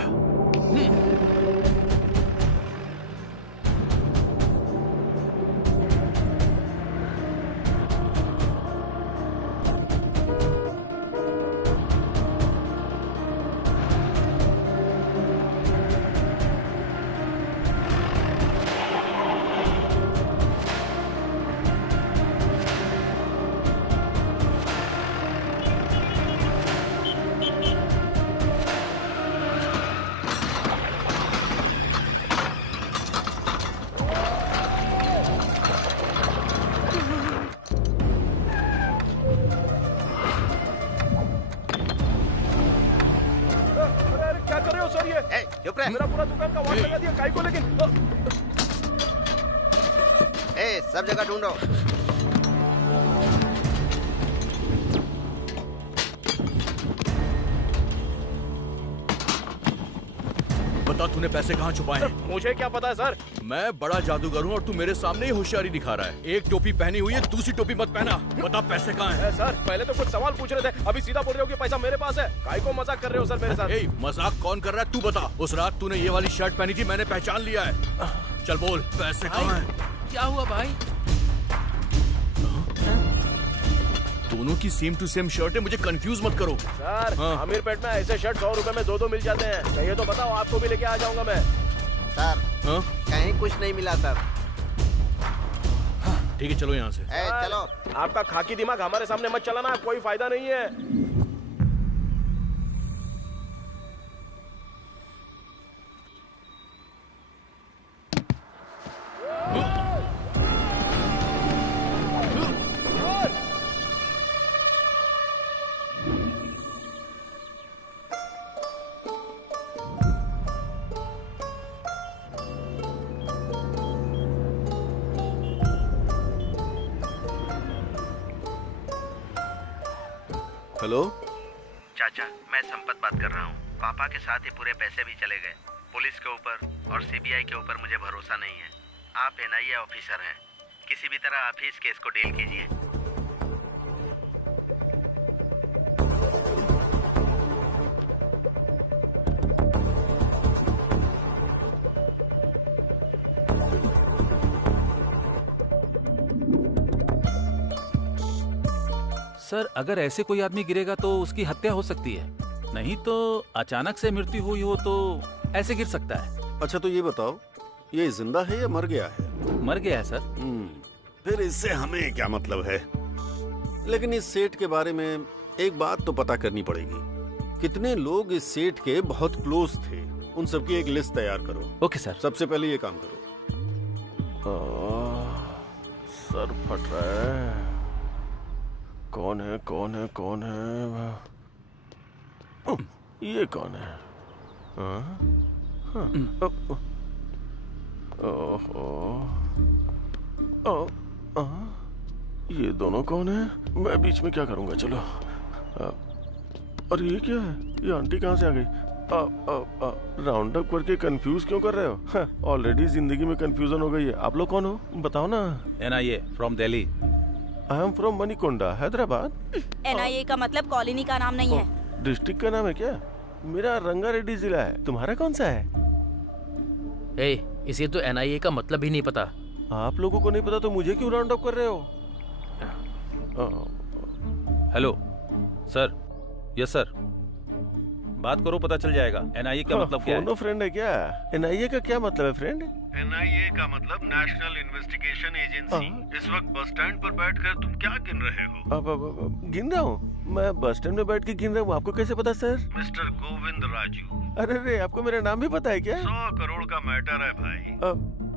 मेरा पूरा दुकान का वाट लगा दिया काई को, लेकिन सब जगह ढूंढो। बता तूने पैसे कहाँ छुपाए हैं? मुझे क्या पता है सर। मैं बड़ा जादूगर हूँ और तू मेरे सामने ही होशियारी दिखा रहा है। एक टोपी पहनी हुई है, दूसरी टोपी मत पहना। बता पैसे कहाँ हैं? सर पहले तो कुछ सवाल पूछ रहे थे, अभी सीधा बोल रहे हो कि पैसा मेरे पास है। काई को मजाक कर रहे हो सर मेरे साथ? मजाक कौन कर रहा है तू बता। उस रात तूने ये वाली शर्ट पहनी थी, मैंने पहचान लिया है। चल बोल, पैसे कहाँ हैं? क्या हुआ भाई? दोनों की सेम टू सेम शर्ट है, मुझे कंफ्यूज मत करो। सर अमीर पेट में ऐसे शर्ट 100 रुपए में 2 मिल जाते हैं। चाहिए तो बताओ, आपको भी लेके आ जाऊंगा मैं। सर कहीं कुछ नहीं मिला सर। ठीक है चलो यहाँ से। चलो। आपका खाकी दिमाग हमारे सामने मत चलाना, कोई फायदा नहीं है। हेलो चाचा, मैं संपत बात कर रहा हूँ। पापा के साथ ही पूरे पैसे भी चले गए। पुलिस के ऊपर और सीबीआई के ऊपर मुझे भरोसा नहीं है। आप एनआईए ऑफिसर हैं, किसी भी तरह आप ही इस केस को डील कीजिए। सर, अगर ऐसे कोई आदमी गिरेगा तो उसकी हत्या हो सकती है, नहीं तो अचानक से मृत्यु हुई हो तो ऐसे गिर सकता है। अच्छा तो ये बताओ, ये जिंदा है या मर गया है? मर गया है सर। फिर इससे हमें क्या मतलब है? लेकिन इस सेठ के बारे में एक बात तो पता करनी पड़ेगी। कितने लोग इस सेठ के बहुत क्लोज थे, उन सबकी एक लिस्ट तैयार करो। Okay sir. सबसे पहले ये काम करो। सर फट रहा है। कौन है कौन है कौन है? ये कौन है? ये दोनों कौन है? मैं बीच में क्या करूंगा? चलो। और ये क्या है? ये आंटी कहाँ से आ गई? राउंड अप करके कंफ्यूज क्यों कर रहे हो? ऑलरेडी जिंदगी में कंफ्यूजन हो गई है। आप लोग कौन हो? बताओ ना। NIA from Delhi. I am from Manikonda, Hyderabad. NIA का मतलब कॉलोनी का नाम नहीं है। डिस्ट्रिक्ट का नाम है क्या? मेरा रंगारेड्डी जिला है। तुम्हारा कौन सा है? इसे तो एनआईए का मतलब ही नहीं पता। आप लोगों को नहीं पता तो मुझे क्यों राउंड अप कर रहे हो? Hello sir. यस सर, बात करो, पता चल जाएगा। एनआईए का मतलब क्या है? फ्रेंड है क्या? एनआईए का क्या मतलब है फ्रेंड? एनआईए का मतलब नेशनल इन्वेस्टिगेशन एजेंसी। इस वक्त बस स्टैंड पर बैठकर तुम क्या गिन रहे हो? गिन रहा हूँ? मैं बस स्टैंड में बैठ के गिन रहा हूँ। आपको कैसे पता सर? मिस्टर गोविंद राजू। अरे रे, आपको मेरा नाम भी पता है क्या? 100 करोड़ का मैटर है भाई।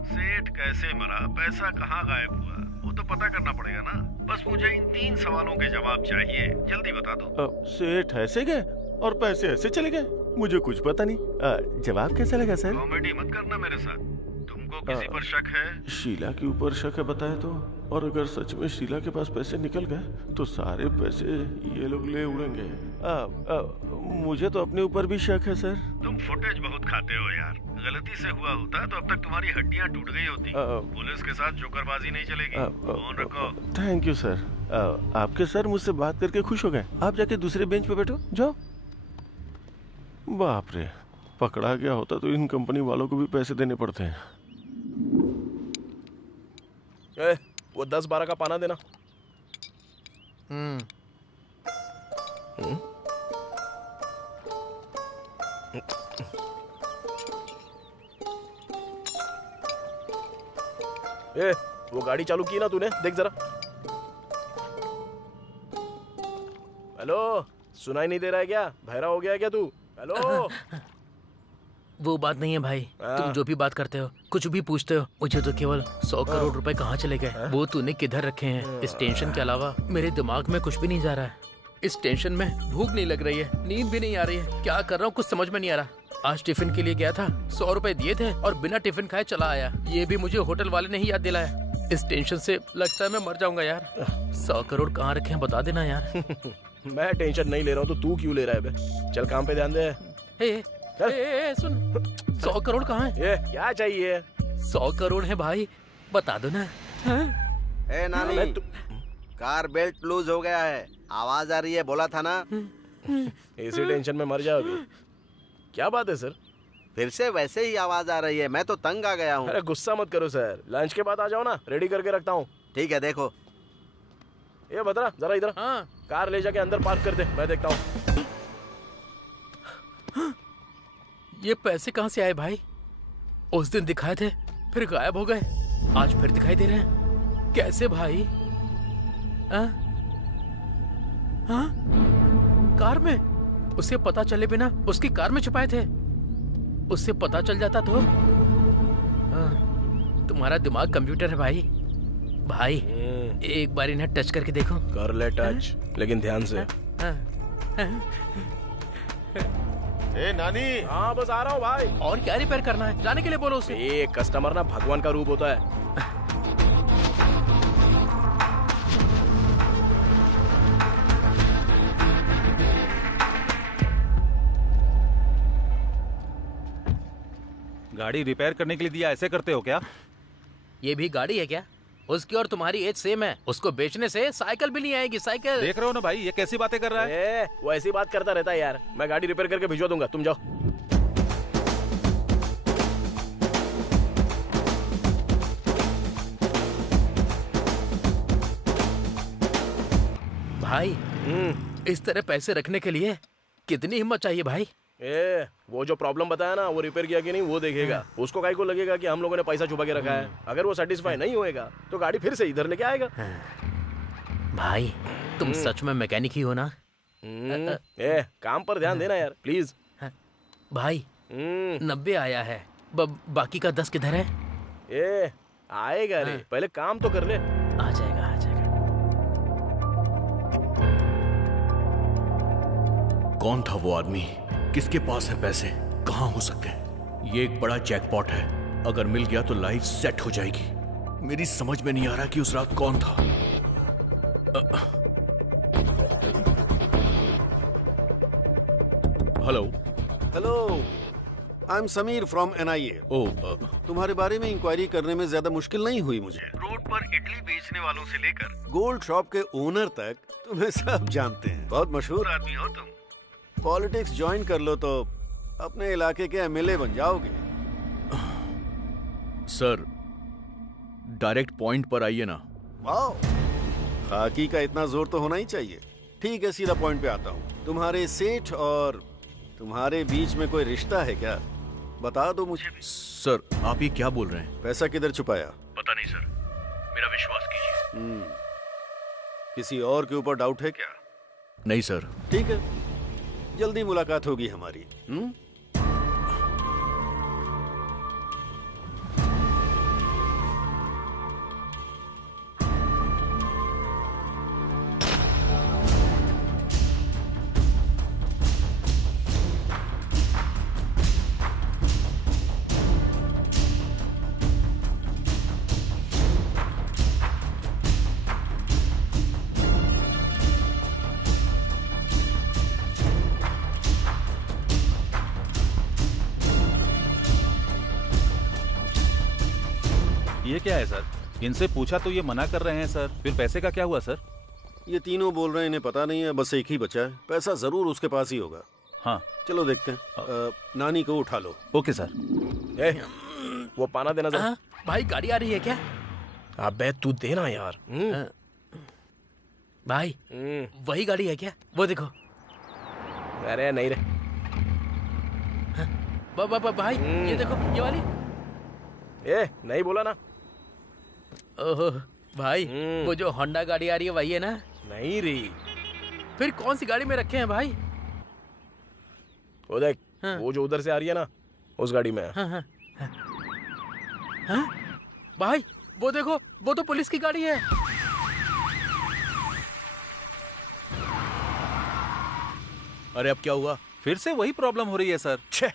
सेठ कैसे मरा, पैसा कहाँ गायब हुआ, वो तो पता करना पड़ेगा ना। बस मुझे इन 3 सवालों के जवाब चाहिए, जल्दी बता दो। सेठ ऐसे गए और पैसे ऐसे चले गए? मुझे कुछ पता नहीं। जवाब कैसा लगा सर? कॉमेडी मत करना मेरे साथ। तुमको किसी पर शक है? शीला के ऊपर शक है बताए तो। और अगर सच में शीला के पास पैसे निकल गए तो सारे पैसे ये लोग ले उड़ेंगे। मुझे तो अपने ऊपर भी शक है सर। तुम फुटेज बहुत खाते हो यार। गलती से हुआ होता तो अब तक तुम्हारी हड्डियां टूट गई होती। पुलिस के साथ जोकरबाजी नहीं चलेगी। फोन रखो। Thank you sir. आपके सर मुझसे बात करके खुश हो गए। आप जाके दूसरे बेंच पे बैठो, जाओ। बाप रे, पकड़ा गया होता तो इन कंपनी वालों को भी पैसे देने पड़ते हैं। वो 10-12 का पाना देना। वो गाड़ी चालू की ना तूने? देख जरा। हेलो, सुनाई नहीं दे रहा है क्या? बहरा हो गया है क्या तू? हेलो। वो बात नहीं है भाई। तुम जो भी बात करते हो, कुछ भी पूछते हो, मुझे तो केवल 100 करोड़ रुपए कहाँ चले गए वो तूने किधर रखे हैं, इस टेंशन के अलावा मेरे दिमाग में कुछ भी नहीं जा रहा है। इस टेंशन में भूख नहीं लग रही है, नींद भी नहीं आ रही है। क्या कर रहा हूँ कुछ समझ में नहीं आ रहा। आज टिफिन के लिए गया था, 100 रुपए दिए थे और बिना टिफिन खाए चला आया। ये भी मुझे होटल वाले ने ही याद दिलाया। इस टेंशन से लगता है मैं मर जाऊंगा यार। 100 करोड़ कहाँ रखे हैं बता देना यार। मैं टेंशन नहीं ले रहा हूँ तो तू क्यों ले रहा है बे? चल काम पे ध्यान दे। सुन, 100 करोड़ कहाँ है? ये क्या चाहिए? 100 करोड़ है भाई, बता दो ना। ए नानी, कार बेल्ट लूज हो गया है, आवाज आ रही है, बोला था ना। इसी टेंशन में मर जाओगे। क्या बात है सर? फिर से वैसे ही आवाज आ रही है, मैं तो तंग आ गया हूँ। अरे गुस्सा मत करो सर, लंच के बाद आ जाओ ना, रेडी करके रखता हूँ। ठीक है, देखो। ये बता जरा इधर। हाँ। कार ले जाके अंदर पार्क कर दे, मैं देखता हूँ। ये पैसे कहाँ से आए भाई? उस दिन दिखाए थे, फिर गायब हो गए, आज फिर दिखाई दे रहे हैं। कैसे भाई? हाँ? कार में? उसे पता चले बिना उसकी कार में छुपाए थे। उससे पता चल जाता तो। तुम्हारा दिमाग कंप्यूटर है भाई। भाई एक बार इन्हें टच करके देखो। कर ले टच, लेकिन ध्यान से। ए नानी। हाँ बस आ रहा हूँ भाई। और क्या रिपेयर करना है? जाने के लिए बोलो उसे। एक कस्टमर ना भगवान का रूप होता है। गाड़ी रिपेयर करने के लिए दिया, ऐसे करते हो क्या? ये भी गाड़ी है क्या? उसकी और तुम्हारी एज सेम है। उसको बेचने से साइकिल भी नहीं आएगी। साइकिल देख रहे हो ना भाई, ये कैसी बातें कर रहा है। वो ऐसी बात करता रहता है यार। मैं गाड़ी रिपेयर करके भिजवा दूंगा, तुम जाओ। भाई इस तरह पैसे रखने के लिए कितनी हिम्मत चाहिए भाई? वो जो प्रॉब्लम बताया ना, वो रिपेयर किया कि नहीं वो देखेगा। उसको काहे को लगेगा कि हम लोगों ने पैसा छुपा के रखा है। अगर वो सेटिस्फाई नहीं होएगा तो गाड़ी फिर से इधर लेके आएगा। भाई तुम सच में मैकेनिक ही हो ना? काम पर ध्यान देना यार प्लीज। भाई 90 आया है, बाकी का 10 किधर है? आएगा रे, पहले काम तो कर ले। आ जाएगा। कौन था वो आदमी? किसके पास है पैसे? कहाँ हो सकते हैं? ये एक बड़ा जैकपॉट है। अगर मिल गया तो लाइफ सेट हो जाएगी। मेरी समझ में नहीं आ रहा कि उस रात कौन था। Hello I am Sameer from NIA। तुम्हारे बारे में इंक्वायरी करने में ज्यादा मुश्किल नहीं हुई मुझे। रोड पर इडली बेचने वालों से लेकर गोल्ड शॉप के ओनर तक तुम्हें सब जानते हैं। बहुत मशहूर आदमी हो तुम। पॉलिटिक्स ज्वाइन कर लो तो अपने इलाके के MLA बन जाओगे। सर डायरेक्ट पॉइंट पर आइए ना। वाओ, खाकी का इतना जोर तो होना ही चाहिए। ठीक है, सीधा पॉइंट पे आता हूँ। तुम्हारे सेठ और तुम्हारे बीच में कोई रिश्ता है क्या? बता दो मुझे। सर आप ये क्या बोल रहे हैं? पैसा किधर छुपाया? पता नहीं सर, मेरा विश्वास कीजिए। किसी और के ऊपर डाउट है क्या? नहीं सर। ठीक है, जल्दी मुलाकात होगी हमारी। ये क्या है सर? इनसे पूछा तो ये मना कर रहे हैं सर। फिर पैसे का क्या हुआ सर? ये तीनों बोल रहे हैं इन्हें पता नहीं है, बस एक ही बचा है। पैसा जरूर उसके पास ही होगा। हाँ चलो देखते हैं। नानी को उठा लो। Okay sir. वो पाना देना सर। भाई गाड़ी आ रही है क्या? अबे तू देना यार। भाई वही गाड़ी है क्या? वो देखो। अरे नहीं रे। भाई ये देखो, ये वाली। नहीं बोला ना। ओहो भाई, वो जो होंडा गाड़ी आ रही है वही है ना? नहीं रे। फिर कौन सी गाड़ी में रखे हैं भाई? वो देख, वो जो उधर से आ रही है ना, उस गाड़ी में। भाई वो देखो, वो तो पुलिस की गाड़ी है। अरे अब क्या हुआ? फिर से वही प्रॉब्लम हो रही है सर। छे,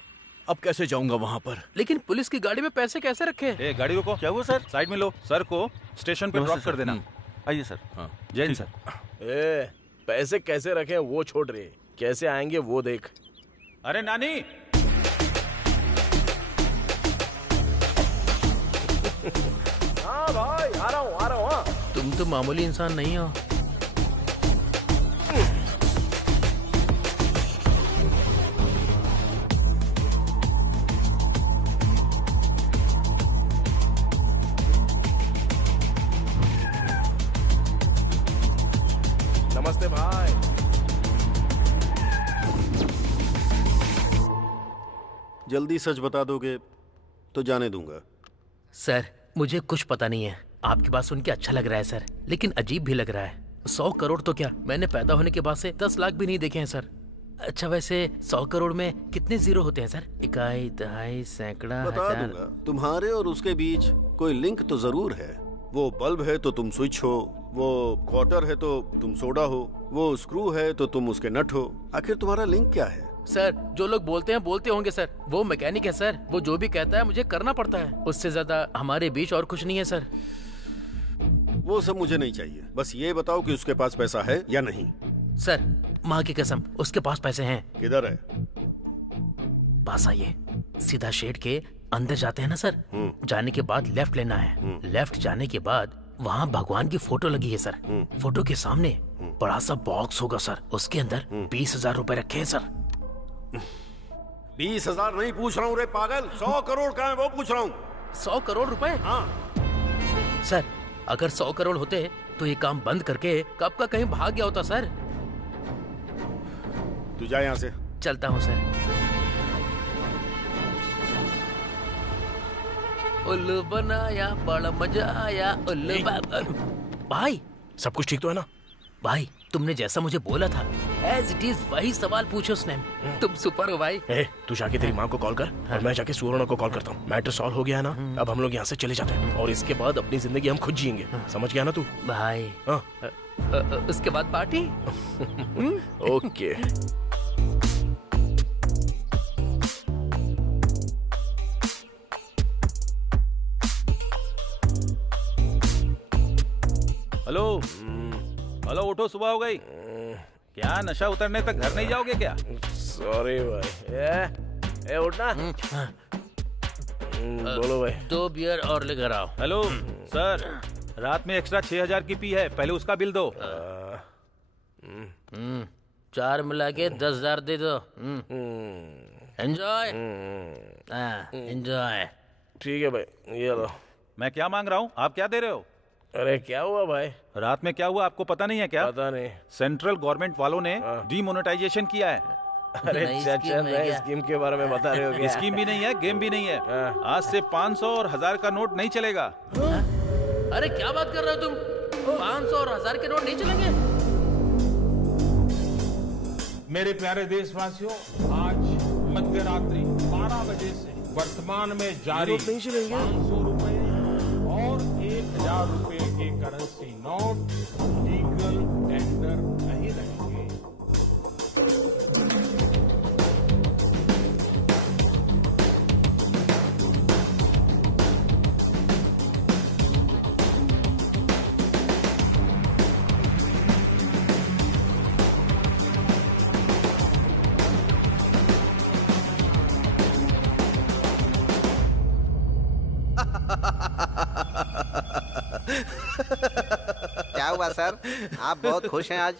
अब कैसे जाऊंगा वहाँ पर? लेकिन पुलिस की गाड़ी में पैसे कैसे रखे? गाड़ी रोको। क्या हुआ सर? साइड में लो। सर को स्टेशन पे ड्रॉप कर देना। आइए सर। हाँ जय हिंद सर। पैसे कैसे रखे वो छोड़ रहे, कैसे आएंगे वो देख। अरे नानी। हाँ भाई आ रहा हूँ। तुम तो मामूली इंसान नहीं हो। नमस्ते भाई। जल्दी सच बता दोगे तो जाने दूंगा। सर मुझे कुछ पता नहीं है। आपकी बात सुन के अच्छा लग रहा है सर, लेकिन अजीब भी लग रहा है। 100 करोड़ तो क्या, मैंने पैदा होने के बाद से 10 लाख भी नहीं देखे हैं सर। अच्छा वैसे 100 करोड़ में कितने जीरो होते हैं सर? इकाई, दहाई, सैकड़ा, बता हजार। दूंगा। तुम्हारे और उसके बीच कोई लिंक तो जरूर है। वो बल्ब है तो तुम स्विच हो, वो क्वार्टर है तो तुम सोडा हो, वो स्क्रू है तो तुम उसके नट हो। आखिर तुम्हारा लिंक क्या है? सर जो लोग बोलते हैं बोलते होंगे सर। वो मैकेनिक है सर, वो जो भी कहता है मुझे करना पड़ता है। उससे ज्यादा हमारे बीच और कुछ नहीं है सर। वो सब मुझे नहीं चाहिए, बस ये बताओ कि उसके पास पैसा है या नहीं। सर माँ की कसम उसके पास पैसे हैं। किधर है? पास आइए, सीधा शेड के अंदर जाते हैं ना सर, जाने के बाद लेफ्ट लेना है। लेफ्ट जाने के बाद वहाँ भगवान की फोटो लगी है सर। फोटो के सामने बड़ा सा बॉक्स होगा सर, उसके अंदर 20,000 रुपए रखे हैं सर। 20,000 नहीं पूछ रहा हूँ रे पागल, 100 करोड़ का है वो पूछ रहा हूँ। 100 करोड़ रुपए? हाँ सर, अगर 100 करोड़ होते तो ये काम बंद करके कब का कहीं भाग गया होता सर। तू जा यहाँ से। चलता हूँ सर। उल्लू बनाया, बड़ा मजा आया, उल्लू भाई सब कुछ ठीक तो है ना? भाई तुमने जैसा मुझे बोला था एज इट इज वही सवाल पूछो उसने। तुम सुपर हो भाई। तू जाके तेरी माँ को कॉल कर और मैं जाके सुवर्णा को कॉल करता हूँ। मैटर सॉल्व हो गया है ना? अब हम लोग यहाँ से चले जाते हैं और इसके बाद अपनी जिंदगी हम खुद जिएंगे। समझ गया ना तू? भाई उसके बाद पार्टी। ओके। हेलो हेलो, उठो, सुबह हो गई क्या? नशा उतरने तक घर नहीं जाओगे क्या? सॉरी भाई। उठना। बोलो भाई। 2 बियर और लेकर आओ। हेलो सर, रात में एक्स्ट्रा 6,000 की पी है, पहले उसका बिल दो। 4 मिला के 10,000 दे दो। Enjoy enjoy. ठीक है भाई, ये लो। मैं क्या मांग रहा हूँ, आप क्या दे रहे हो? अरे क्या हुआ भाई? रात में क्या हुआ आपको पता नहीं है क्या? पता नहीं। सेंट्रल गवर्नमेंट वालों ने डीमोनेटाइजेशन किया है। अरे चाचा, नए स्कीम के बारे में बता रहे हो क्या? स्कीम भी नहीं है, गेम भी नहीं है। आज से 500 और 1000 का नोट नहीं चलेगा। अरे क्या बात कर रहे हो तुम? 500 और 1000 के नोट नहीं चलेंगे? मेरे प्यारे देशवासियों, आज मध्यरात्रि 12 बजे से वर्तमान में जारी 500 रुपए और 1,000 रुपए के करेंसी नोट लीगल टेंडर नहीं रहेंगे। क्या हुआ सर, आप बहुत खुश हैं आज?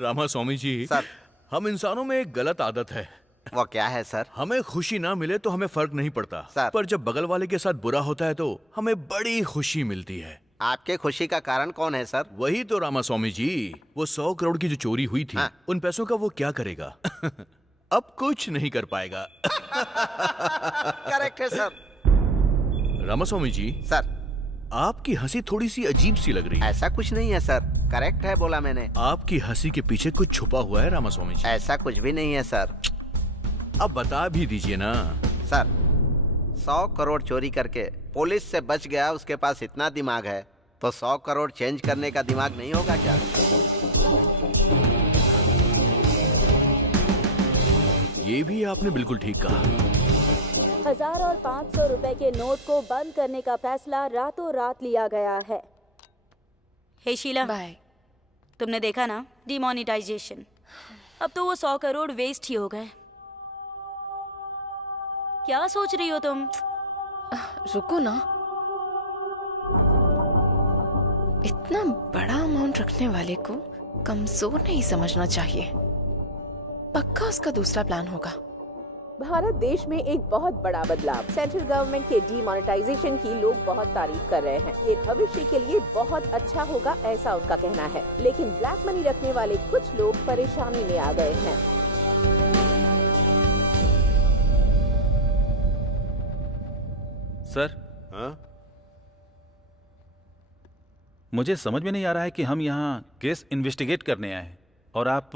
रामा स्वामी जी सर, हम इंसानों में एक गलत आदत है। वो क्या है सर? हमें खुशी ना मिले तो हमें फर्क नहीं पड़ता सर, पर जब बगल वाले के साथ बुरा होता है तो हमें बड़ी खुशी मिलती है। आपके खुशी का कारण कौन है सर? वही तो रामा स्वामी जी, वो 100 करोड़ की जो चोरी हुई थी, उन पैसों का वो क्या करेगा? अब कुछ नहीं कर पाएगा। करेक्ट है सर। रामा स्वामी जी। सर, आपकी हंसी थोड़ी सी अजीब सी लग रही है। ऐसा कुछ नहीं है सर, करेक्ट है बोला मैंने। आपकी हंसी के पीछे कुछ छुपा हुआ है रामा स्वामी जी। ऐसा कुछ भी नहीं है सर। अब बता भी दीजिए ना। सर, 100 करोड़ चोरी करके पुलिस से बच गया, उसके पास इतना दिमाग है तो 100 करोड़ चेंज करने का दिमाग नहीं होगा क्या? ये भी आपने बिल्कुल ठीक कहा। 1000 और 500 रुपए के नोट को बंद करने का फैसला रातों रात लिया गया है। हे शीला, बाय। तुमने देखा ना डिमोनेटाइजेशन? अब तो वो 100 करोड़ वेस्ट ही हो गए। क्या सोच रही हो तुम? रुको ना, इतना बड़ा अमाउंट रखने वाले को कमजोर नहीं समझना चाहिए। पक्का उसका दूसरा प्लान होगा। भारत देश में एक बहुत बड़ा बदलाव, सेंट्रल गवर्नमेंट के डीमोनेटाइजेशन की लोग बहुत तारीफ कर रहे हैं। ये भविष्य के लिए बहुत अच्छा होगा, ऐसा उनका कहना है। लेकिन ब्लैक मनी रखने वाले कुछ लोग परेशानी में आ गए हैं। सर, मुझे समझ में नहीं आ रहा है कि हम यहाँ केस इन्वेस्टिगेट करने आए हैं और आप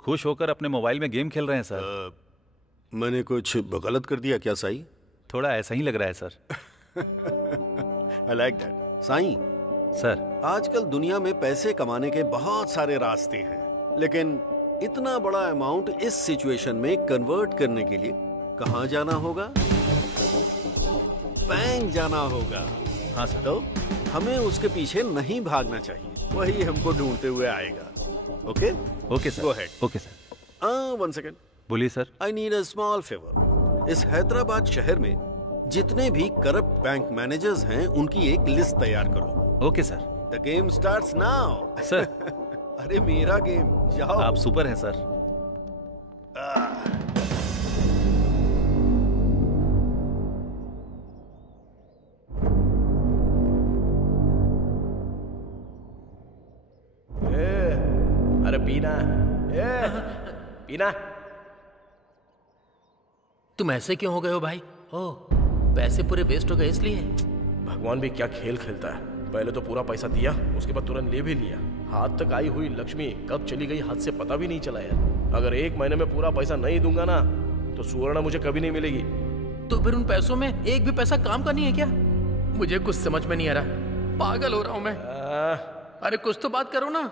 खुश होकर अपने मोबाइल में गेम खेल रहे हैं सर। मैंने कुछ गलत कर दिया क्या साई? थोड़ा ऐसा ही लग रहा है sir. I like that. Sai sir, आजकल दुनिया में पैसे कमाने के बहुत सारे रास्ते हैं, लेकिन इतना बड़ा अमाउंट इस सिचुएशन में कन्वर्ट करने के लिए कहाँ जाना होगा? बैंक जाना होगा। हाँ सर। तो हमें उसके पीछे नहीं भागना चाहिए, वही हमको ढूंढते हुए आएगा। Okay okay sir. Go ahead. Okay sir. 1 second. बोलिए sir. I need a small favour. इस हैदराबाद शहर में जितने भी करप्ट बैंक मैनेजर्स हैं उनकी एक लिस्ट तैयार करो। Okay sir. The game starts now. Sir. अरे मेरा गेम, जाओ। आप सुपर हैं सर। अरे पीना, पीना। तुम ऐसे क्यों हो गए हो भाई? ओह, पैसे पूरे वेस्ट हो गए इसलिए? भगवान भी क्या खेल खेलता है। पहले तो पूरा पैसा दिया, उसके बाद तुरंत ले भी लिया। हाथ तक आई हुई लक्ष्मी कब चली गई हाथ से पता भी नहीं चला यार। अगर 1 महीने में पूरा पैसा नहीं दूंगा ना तो सुवर्णा मुझे कभी नहीं मिलेगी। तो फिर उन पैसों में एक भी पैसा काम का नहीं है क्या? मुझे कुछ समझ में नहीं आ रहा, पागल हो रहा हूं मैं। अरे कुछ तो बात करो ना।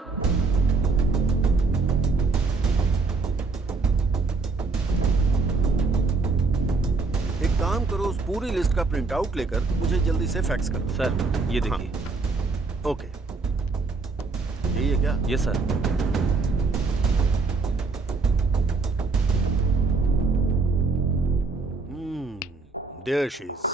एक काम करो, उस पूरी लिस्ट का प्रिंट आउट लेकर मुझे जल्दी से फैक्स करो। सर ये देखिए। हाँ। ओके, यही है क्या? Yes sir. There she is.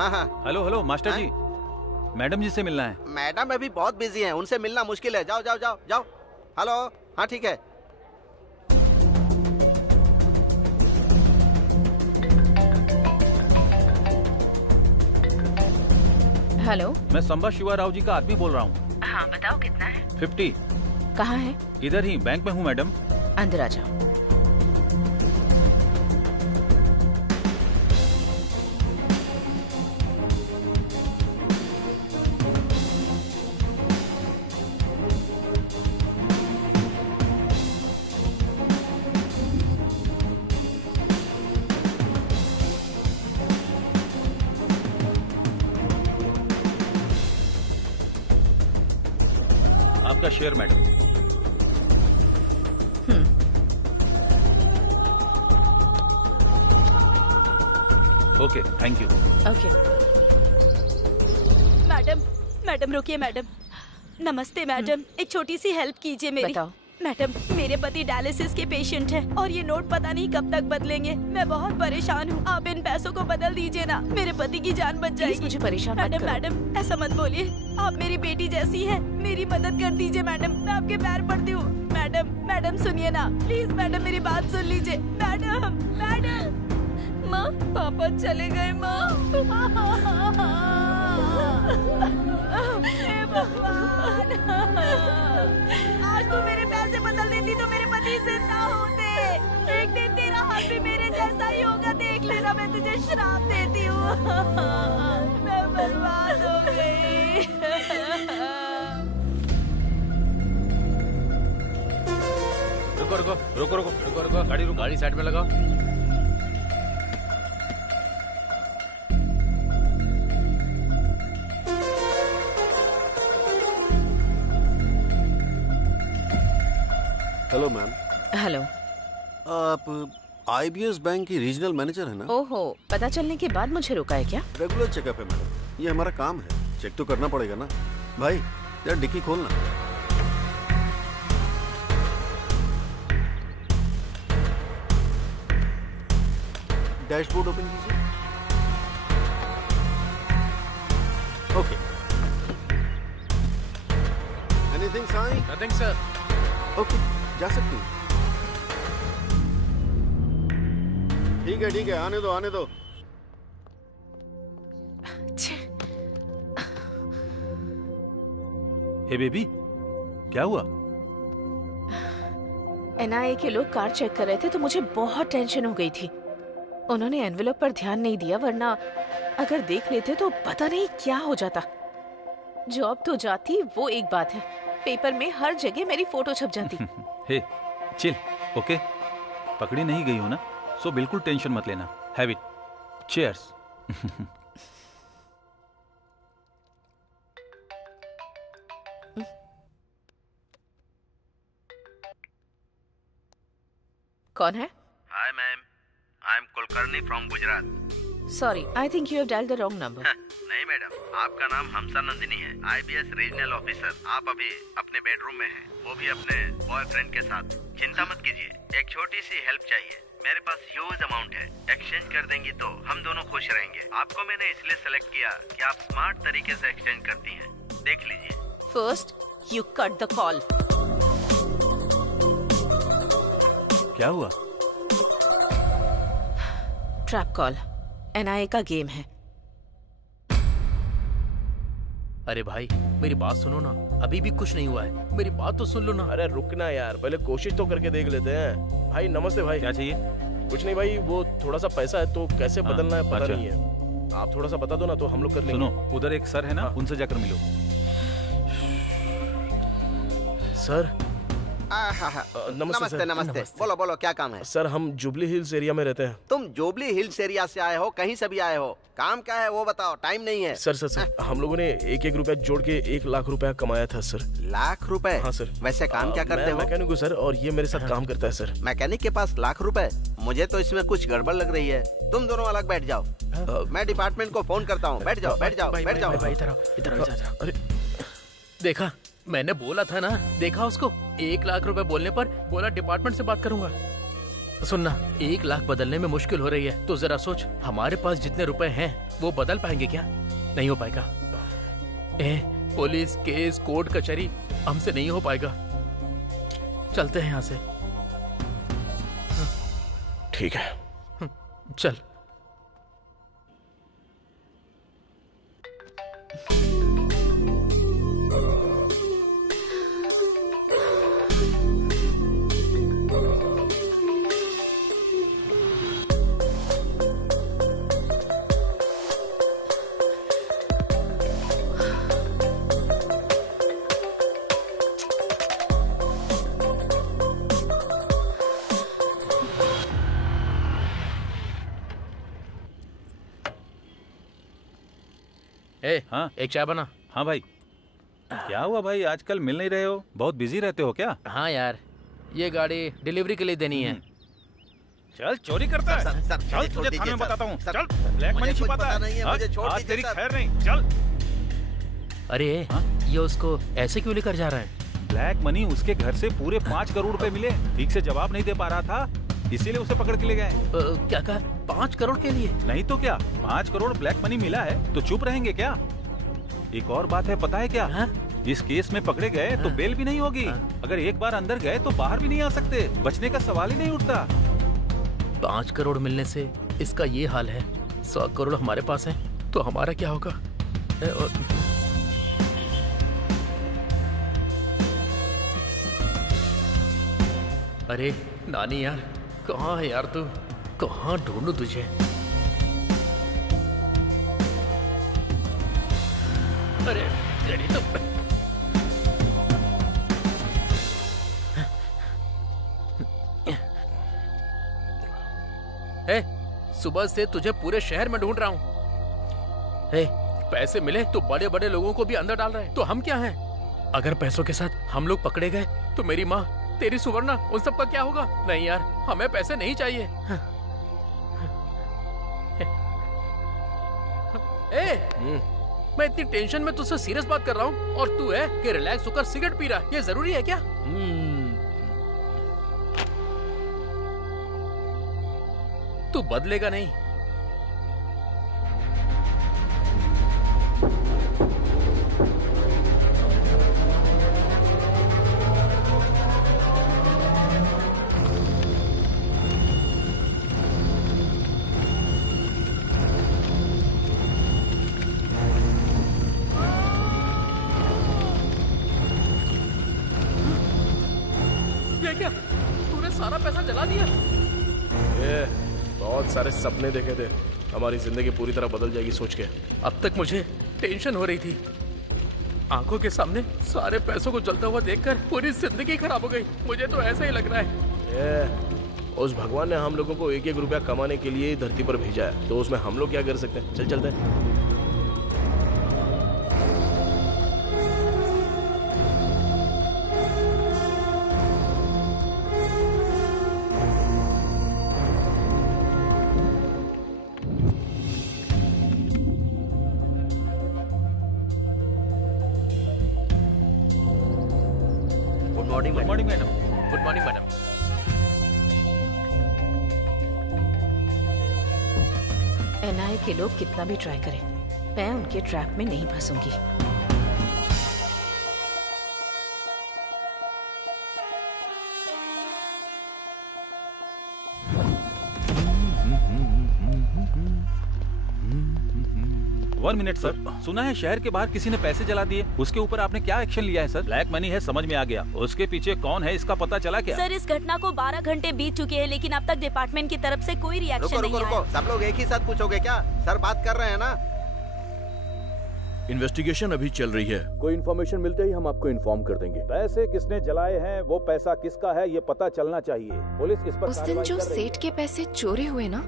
हाँ। हेलो हेलो मास्टर जी, मैडम जी से मिलना है। मैडम अभी बहुत बिजी हैं, उनसे मिलना मुश्किल है। जाओ जाओ जाओ जाओ। हेलो, हाँ ठीक है। हेलो, मैं संबा शिवा राव जी का आदमी बोल रहा हूँ। हाँ बताओ कितना है? 50। कहाँ है? इधर ही बैंक में हूँ मैडम। अंदर आ जाओ। आपका share madam. Okay, thank you. Okay. Madam रुकिए मैडम। नमस्ते मैडम, एक छोटी सी हेल्प कीजिए मेरी। बताओ। मैडम, मेरे पति डायलिसिस के पेशेंट हैं और ये नोट पता नहीं कब तक बदलेंगे। मैं बहुत परेशान हूँ, आप इन पैसों को बदल दीजिए ना, मेरे पति की जान बच जाएगी। मुझे परेशान मत करो। मैडम ऐसा मत बोलिए, आप मेरी बेटी जैसी हैं, मेरी मदद कर दीजिए मैडम, मैं आपके पैर पड़ती हूँ। मैडम सुनिए ना प्लीज, मैडम मेरी बात सुन लीजिए। मैडम माँ, पापा चले गए माँ। हे भगवान, आज तू मेरे पैसे बदल देती तो मेरे पति जिंदा होते। एक दिन तेरा हाल भी मेरे जैसा ही होगा, देख लेना, मैं तुझे श्राप देती हूँ। मैं बर्बाद हो गई। रुको, गाड़ी साइड में लगाओ। Hello ma'am. हेलो। आप IBS बैंक की रीजनल मैनेजर है ना? ओहो, पता चलने के बाद मुझे रोका है क्या? रेगुलर चेकअप है मैडम, ये हमारा काम है, चेक तो करना पड़ेगा ना। भाई यार डिक्की खोलना। डैशबोर्ड ओपन कीजिए। ओके। एनीथिंग साईं? Nothing sir. ओके, जा सकती हूँ। ठीक है, आने दो। हे बेबी, क्या हुआ? NIA के लोग कार चेक कर रहे थे तो मुझे बहुत टेंशन हो गई थी। उन्होंने एनवेलप पर ध्यान नहीं दिया, वरना अगर देख लेते तो पता नहीं क्या हो जाता। जॉब तो जाती वो एक बात है, पेपर में हर जगह मेरी फोटो छप जाती। हे चिल, ओके? पकड़ी नहीं गई हो ना, सो बिल्कुल टेंशन मत लेना। Have it. चीयर्स। कौन है? Hi ma'am, I am Kulkarni from Gujarat. Sorry, I think you have dialled the wrong number. नहीं मैडम, आपका नाम हमसा नंदिनी है, IBS रीजनल ऑफिसर। आप अभी अपने बेडरूम में हैं, वो भी अपने बॉयफ्रेंड के साथ। चिंता मत कीजिए, एक छोटी सी हेल्प चाहिए। मेरे पास ह्यूज अमाउंट है, एक्सचेंज कर देंगी तो हम दोनों खुश रहेंगे। आपको मैंने इसलिए सेलेक्ट किया कि आप स्मार्ट तरीके से एक्सचेंज करती हैं। देख लीजिए। First you cut the call. क्या हुआ? ट्रैप कॉल, NIA का गेम है। अरे भाई मेरी बात सुनो ना, अभी भी कुछ नहीं हुआ है, मेरी बात तो सुन लो ना। अरे रुकना यार, पहले कोशिश तो करके देख लेते हैं। भाई नमस्ते भाई। क्या चाहिए? कुछ नहीं भाई, वो थोड़ा सा पैसा है तो कैसे बदलना है पता अच्छा। नहीं है। आप थोड़ा सा बता दो ना तो हम लोग कर लेंगे। सुनो, उधर एक सर है ना, उनसे जाकर मिलो। सर नमस्ते नमस्ते। बोलो बोलो, क्या काम है? सर हम जुबली हिल्स एरिया में रहते हैं। तुम जुबली हिल्स एरिया से आए हो, कहीं से भी आए हो, काम क्या है वो बताओ, टाइम नहीं है। सर हम लोगों ने एक रुपया जोड़ के 1 लाख रुपया कमाया था सर। लाख रुपए? हाँ सर। वैसे काम क्या करते हो? मैकेनिक हूँ सर, और ये मेरे साथ काम करता है सर। मैकेनिक के पास लाख रुपए? मुझे तो इसमें कुछ गड़बड़ लग रही है। तुम दोनों अलग बैठ जाओ, मैं डिपार्टमेंट को फोन करता हूँ। बैठ जाओ बैठ जाओ बैठ जाओ। अरे देखा, मैंने बोला था ना, देखा उसको। 1 लाख रुपए बोलने पर बोला डिपार्टमेंट से बात करूंगा। सुनना, 1 लाख बदलने में मुश्किल हो रही है, तो जरा सोच, हमारे पास जितने रुपए हैं वो बदल पाएंगे क्या? नहीं हो पाएगा। पुलिस केस कोर्ट कचहरी हमसे नहीं हो पाएगा। चलते हैं यहाँ से। ठीक है चल। हाँ एक चाय बना। हाँ भाई। क्या हुआ भाई, आजकल मिल नहीं रहे हो, बहुत बिजी रहते हो क्या? हाँ यार, ये गाड़ी डिलीवरी के लिए देनी है। चल चोरी करता है। चल तुझे थाने में बताता हूँ। चल ब्लैक मनी छुपाता है। आज तेरी खैर नहीं। चल। अरे ये उसको ऐसे क्यों लेकर जा रहा है? ब्लैक मनी उसके घर से पूरे 5 करोड़ रुपए मिले, ठीक से जवाब नहीं दे पा रहा था, इसीलिए उसे पकड़ के ले गए। क्या कहा? 5 करोड़ के लिए? नहीं तो क्या, 5 करोड़ ब्लैक मनी मिला है तो चुप रहेंगे क्या? एक और बात है, पता है क्या? इस केस में पकड़े गए तो बेल भी नहीं होगी। अगर एक बार अंदर गए तो बाहर भी नहीं आ सकते, बचने का सवाल ही नहीं उठता। 5 करोड़ मिलने से इसका ये हाल है, 100 करोड़ हमारे पास है तो हमारा क्या होगा? अरे नानी यार, कहाँ है यार तू? कहाँ ढूंढूं तुझे? अरे तेरी तो सुबह से तुझे पूरे शहर में ढूंढ रहा हूँ। पैसे मिले तो बड़े बड़े लोगों को भी अंदर डाल रहे हैं, तो हम क्या हैं? अगर पैसों के साथ हम लोग पकड़े गए तो मेरी माँ, तेरी सुवर्णा, उन सब का क्या होगा? नहीं यार, हमें पैसे नहीं चाहिए। मैं इतनी टेंशन में तुझसे सीरियस बात कर रहा हूँ और तू है कि रिलैक्स होकर सिगरेट पी रहा है। ये जरूरी है क्या? तू बदलेगा नहीं। ये क्या? तूने सारा पैसा जला दिया? बहुत सारे सपने देखे थे, हमारी जिंदगी पूरी तरह बदल जाएगी सोच के। अब तक मुझे टेंशन हो रही थी, आंखों के सामने सारे पैसों को जलता हुआ देखकर पूरी जिंदगी खराब हो गई। मुझे तो ऐसा ही लग रहा है। उस भगवान ने हम लोगों को 1-1 रुपया कमाने के लिए धरती पर भेजा है, तो उसमें हम लोग क्या कर सकते हैं? चल चलते हैं। बैठो। Morning madam. Good morning madam. NIA के लोग कितना भी ट्राई करें, मैं उनके ट्रैप में नहीं फंसूंगी। वन मिनट सर, सुना है शहर के बाहर किसी ने पैसे जला दिए, उसके ऊपर आपने क्या एक्शन लिया है सर? ब्लैक मनी है, समझ में आ गया, उसके पीछे कौन है इसका पता चला क्या? सर, इस घटना को 12 घंटे बीत चुके हैं, लेकिन अब तक डिपार्टमेंट की तरफ से कोई रिएक्शन नहीं आया। सब लोग एक ही साथ पूछोगे क्या? सर बात कर रहे हैं ना। इन्वेस्टिगेशन अभी चल रही है, कोई इन्फॉर्मेशन मिलते ही हम आपको इन्फॉर्म कर देंगे। पैसे किसने जलाए हैं, वो पैसा किसका है, ये पता चलना चाहिए। पुलिस इस पर उस दिन जो सेठ के पैसे चोरी हुए ना,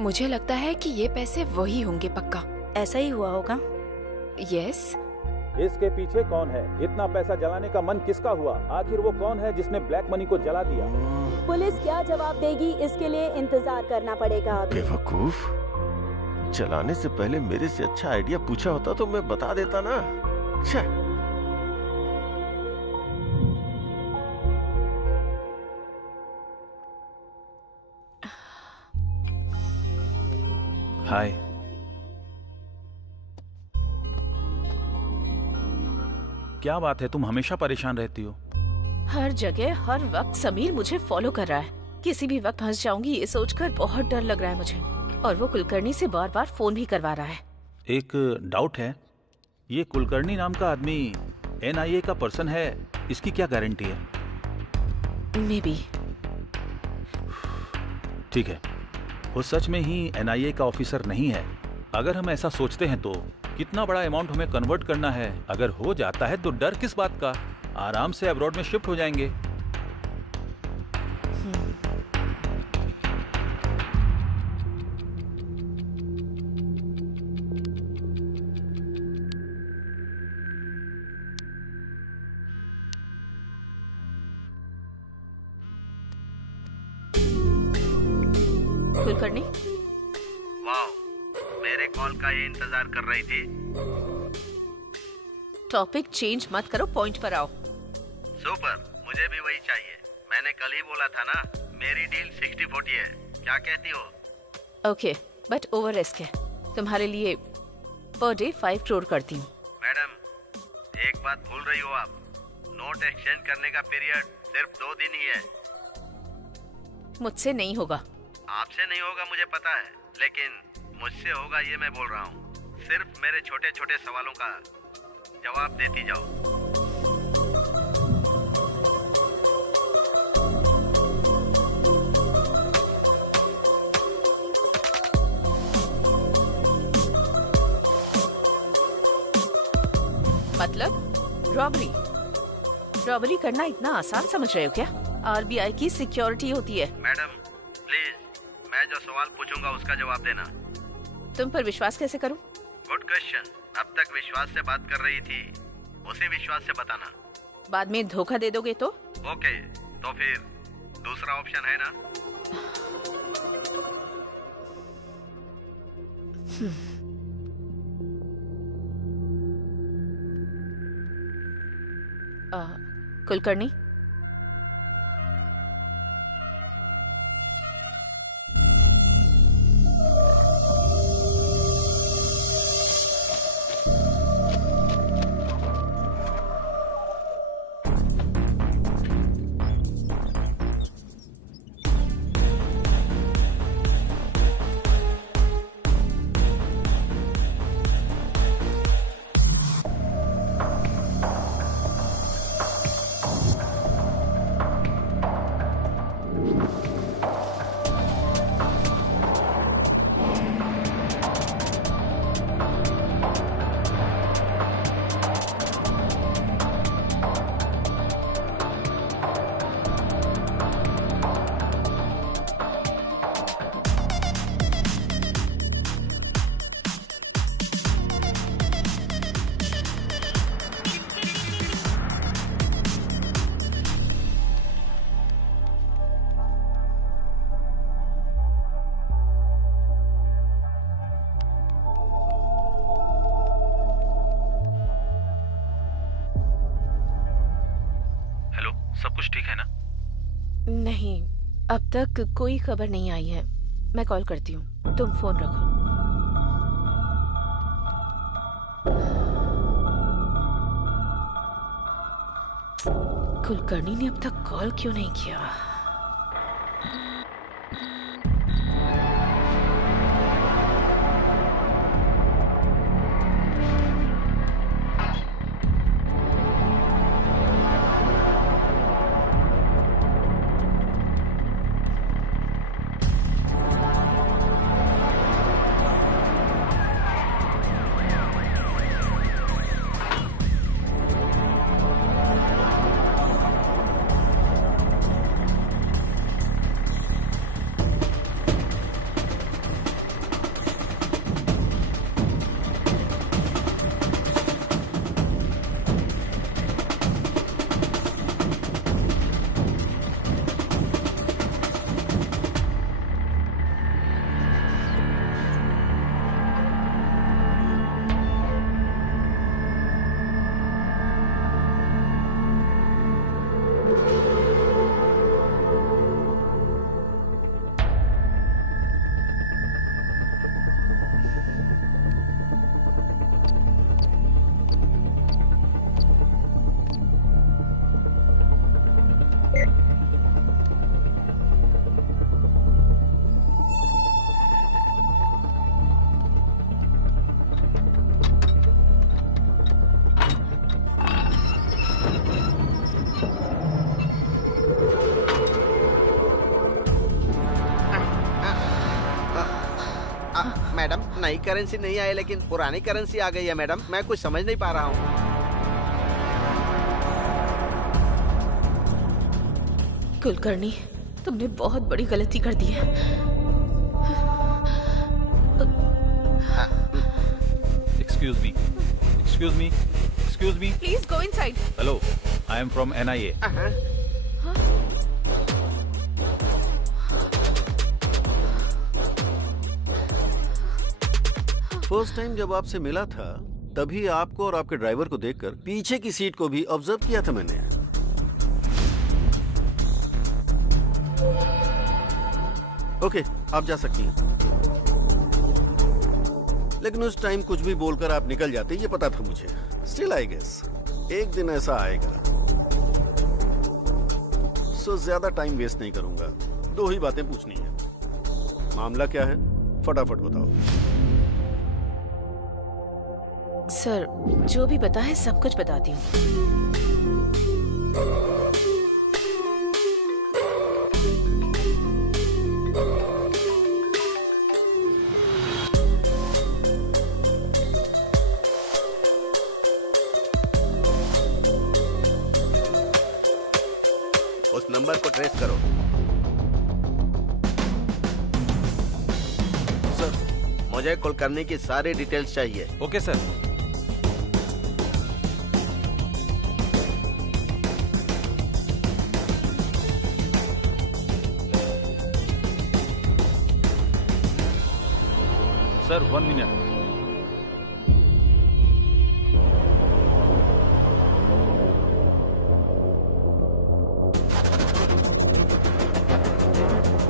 मुझे लगता है कि ये पैसे वही होंगे पक्का। ऐसा ही हुआ होगा। यस। इसके पीछे कौन है? इतना पैसा जलाने का मन किसका हुआ? आखिर वो कौन है जिसने ब्लैक मनी को जला दिया? पुलिस क्या जवाब देगी, इसके लिए इंतजार करना पड़ेगा। बेवकूफ, जलाने से पहले मेरे से अच्छा आइडिया पूछा होता तो मैं बता देता ना। हाय। क्या बात है, तुम हमेशा परेशान रहती हो? हर जगह हर वक्त समीर मुझे फॉलो कर रहा है। किसी भी वक्त फंस जाऊंगी ये सोचकर बहुत डर लग रहा है मुझे। और वो कुलकर्णी से बार बार फोन भी करवा रहा है। एक डाउट है, ये कुलकर्णी नाम का आदमी एनआईए का पर्सन है, इसकी क्या गारंटी है? May be. ठीक है, वो सच में ही एनआईए का ऑफिसर नहीं है। अगर हम ऐसा सोचते हैं तो कितना बड़ा अमाउंट हमें कन्वर्ट करना है। अगर हो जाता है तो डर किस बात का, आराम से अब्रॉड में शिफ्ट हो जाएंगे। कुलकर्णी, वाह, मेरे कॉल का ये इंतजार कर रही थी। टॉपिक चेंज मत करो, पॉइंट पर आओ। सुपर, मुझे भी वही चाहिए। मैंने कल ही बोला था ना, मेरी डील 60-40 है। क्या कहती हो? ओके, बट ओवर रिस्क है। तुम्हारे लिए पर डे 5 करोड़ करती हूँ। मैडम, एक बात भूल रही हो आप। नोट एक्सचेंज करने का पीरियड सिर्फ 2 दिन ही है। मुझसे नहीं होगा। आपसे नहीं होगा मुझे पता है, लेकिन मुझसे होगा ये मैं बोल रहा हूँ। सिर्फ मेरे छोटे छोटे सवालों का जवाब देती जाओ। मतलब रॉबरी? रॉबरी करना इतना आसान समझ रहे हो क्या? आरबीआई की सिक्योरिटी होती है। मैडम प्लीज, मैं जो सवाल पूछूंगा उसका जवाब देना। तुम पर विश्वास कैसे करूं? Good question. अब तक विश्वास से बात कर रही थी, उसी विश्वास से बताना। बाद में धोखा दे दोगे तो? ओके, तो फिर दूसरा ऑप्शन है ना? कुलकर्णी, सब कुछ ठीक है ना? नहीं, अब तक कोई खबर नहीं आई है। मैं कॉल करती हूँ, तुम फोन रखो। कुलकर्णी ने अब तक कॉल क्यों नहीं किया? मैडम, नई करेंसी नहीं आई लेकिन पुरानी करेंसी आ गई है मैडम। मैं कुछ समझ नहीं पा रहा हूँ। कुलकर्णी, तुमने बहुत बड़ी गलती कर दी है। Excuse me, excuse me, excuse me. Please go inside. Hello, I am from NIA। First time जब आपसे मिला था तभी आपको और आपके ड्राइवर को देखकर पीछे की सीट को भी ऑब्जर्व किया था मैंने। ओके, आप जा सकती हैं। लेकिन उस टाइम कुछ भी बोलकर आप निकल जाते, ये पता था मुझे। स्टिल आई गेस एक दिन ऐसा आएगा। सो ज्यादा टाइम वेस्ट नहीं करूंगा, दो ही बातें पूछनी है। मामला क्या है, फटाफट बताओ। सर, जो भी पता है सब कुछ बताती हूँ। उस नंबर को ट्रेस करो। सर, मुझे कुलकर्णी की सारी डिटेल्स चाहिए। Okay sir. Sir, 1 minute.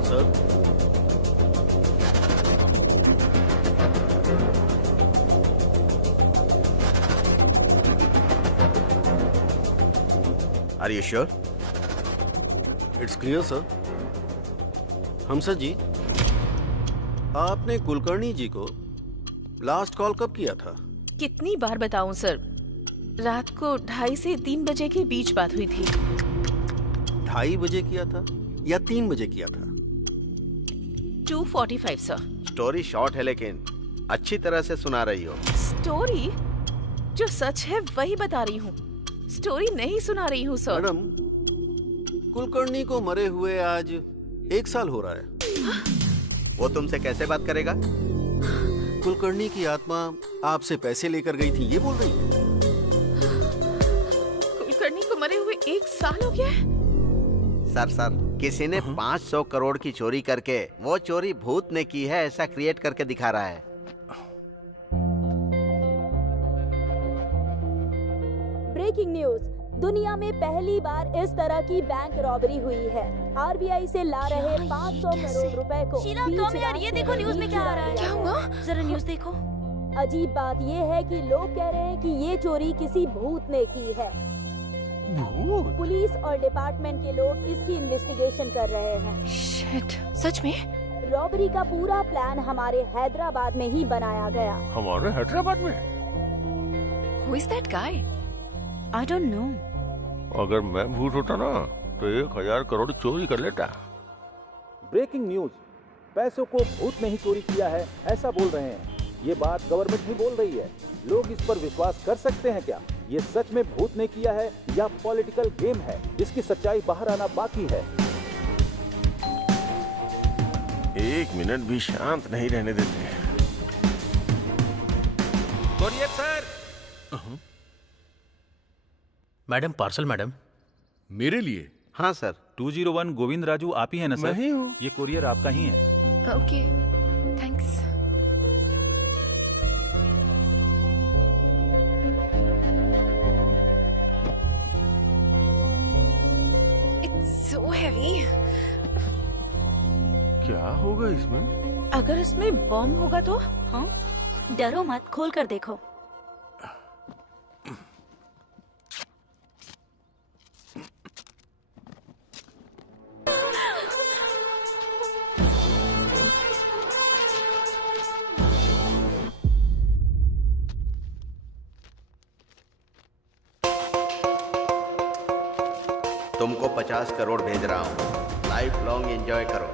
Sir, are you sure? It's clear sir. हमसर जी, आपने कुलकर्णी जी को लास्ट कॉल कब किया था? कितनी बार बताऊं सर, रात को 2:30 से 3 बजे के बीच बात हुई थी। 2:30 बजे किया था या 3 बजे किया था? 2:45 सर। स्टोरी शॉर्ट है लेकिन अच्छी तरह से सुना रही हो। स्टोरी? जो सच है वही बता रही हूँ, स्टोरी नहीं सुना रही हूँ सर। मैडम, कुलकर्णी को मरे हुए आज 1 साल हो रहा है। वो तुमसे कैसे बात करेगा? कुलकर्णी की आत्मा आपसे पैसे लेकर गई थी, ये बोल रही है। कुलकर्णी को मरे हुए 1 साल हो गया है? सर, किसी ने 500 करोड़ की चोरी करके वो चोरी भूत ने की है ऐसा क्रिएट करके दिखा रहा है। ब्रेकिंग न्यूज, दुनिया में पहली बार इस तरह की बैंक रॉबरी हुई है। आरबीआई से ला रहे 500 करोड़ रुपए को शीला, बीच कम यार, रास्ते ये देखो में न्यूज़ में ही क्या आ चुरा रहा है। लिया क्या गया। हुआ? जरा न्यूज़ देखो। अजीब बात ये है कि लोग कह रहे हैं कि ये चोरी किसी भूत ने की है। भूत? पुलिस और डिपार्टमेंट के लोग इसकी इन्वेस्टिगेशन कर रहे हैं। शिट, सच में? रॉबरी का पूरा प्लान हमारे हैदराबाद में ही बनाया गया। हमारे हैदराबाद में? Who is that guy? I don't know. अगर मैं भूत होता ना तो 1000 करोड़ चोरी कर लेता। ब्रेकिंग न्यूज, पैसों को भूत ने ही चोरी किया है ऐसा बोल रहे हैं। ये बात गवर्नमेंट भी बोल रही है। लोग इस पर विश्वास कर सकते हैं क्या? ये सच में भूत ने किया है या पॉलिटिकल गेम है जिसकी सच्चाई बाहर आना बाकी है? 1 मिनट भी शांत नहीं रहने देते। Courier sir. Madam, parcel madam. मेरे लिए? हाँ सर। 201 गोविंद राजू आप ही है ना सर? मैं ही हूँ। ये कोरियर आपका ही है। Okay, thanks. It's so heavy. क्या होगा इसमें? अगर इसमें बॉम्ब होगा तो? हाँ, डरो मत, खोल कर देखो। तुमको 50 करोड़ भेज रहा हूँ। लाइफ लॉन्ग एंजॉय करो।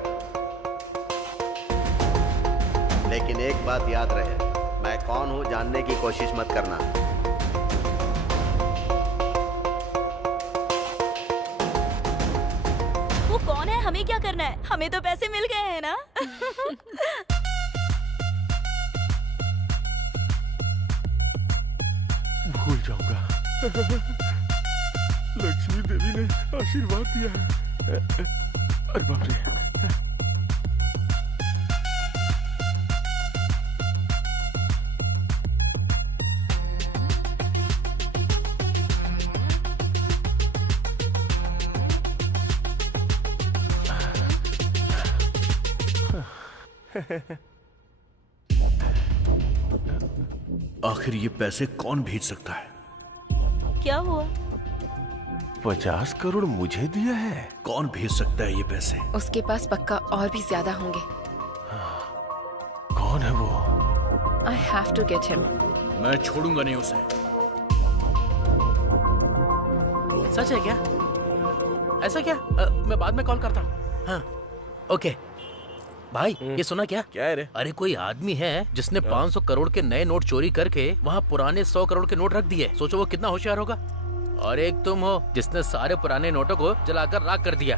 लेकिन एक बात याद रहे, मैं कौन हूँ जानने की कोशिश मत करना। वो कौन है? हमें क्या करना है? हमें तो पैसे मिल गए हैं ना। भूल जाऊंगा। लक्ष्मी देवी ने आशीर्वाद दिया है। अरे बाप रे। आखिर ये पैसे कौन भेज सकता है? क्या हुआ? 50 करोड़ मुझे दिया है? कौन भेज सकता है ये पैसे? उसके पास पक्का और भी ज्यादा होंगे। कौन है वो? I have to get him. मैं छोड़ूंगा नहीं उसे। सच है क्या? ऐसा क्या? मैं बाद में कॉल करता हूँ। हाँ, ओके। भाई, ये सुना क्या? क्या है रे? अरे कोई आदमी है जिसने 500 करोड़ के नए नोट चोरी करके वहाँ पुराने 100 करोड़ के नोट रख दिए। सोचो वो कितना होशियार होगा। और एक तुम हो जिसने सारे पुराने नोटों को जलाकर राख कर दिया।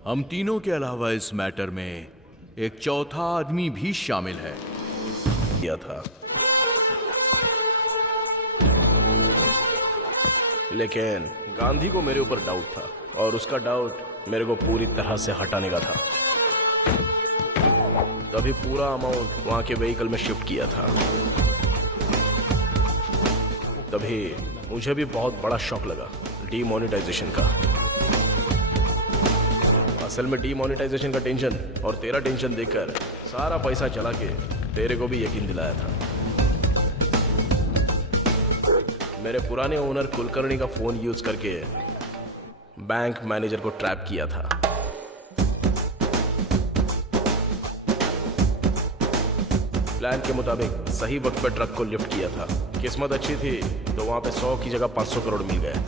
हम तीनों के अलावा इस मैटर में एक चौथा आदमी भी शामिल है। किया था, लेकिन गांधी को मेरे ऊपर डाउट था और उसका डाउट मेरे को पूरी तरह से हटाने का था। तभी पूरा अमाउंट वहां के व्हीकल में शिफ्ट किया था। तभी मुझे भी बहुत बड़ा शॉक लगा डीमोनेटाइजेशन का। असल में डीमोनेटाइजेशन का टेंशन और तेरा टेंशन देखकर सारा पैसा चला के तेरे को भी यकीन दिलाया था। मेरे पुराने ओनर कुलकर्णी का फोन यूज करके बैंक मैनेजर को ट्रैप किया था। प्लान के मुताबिक सही वक्त पर ट्रक को लिफ्ट किया था। किस्मत अच्छी थी तो वहां पे 100 की जगह 500 करोड़ मिल गए।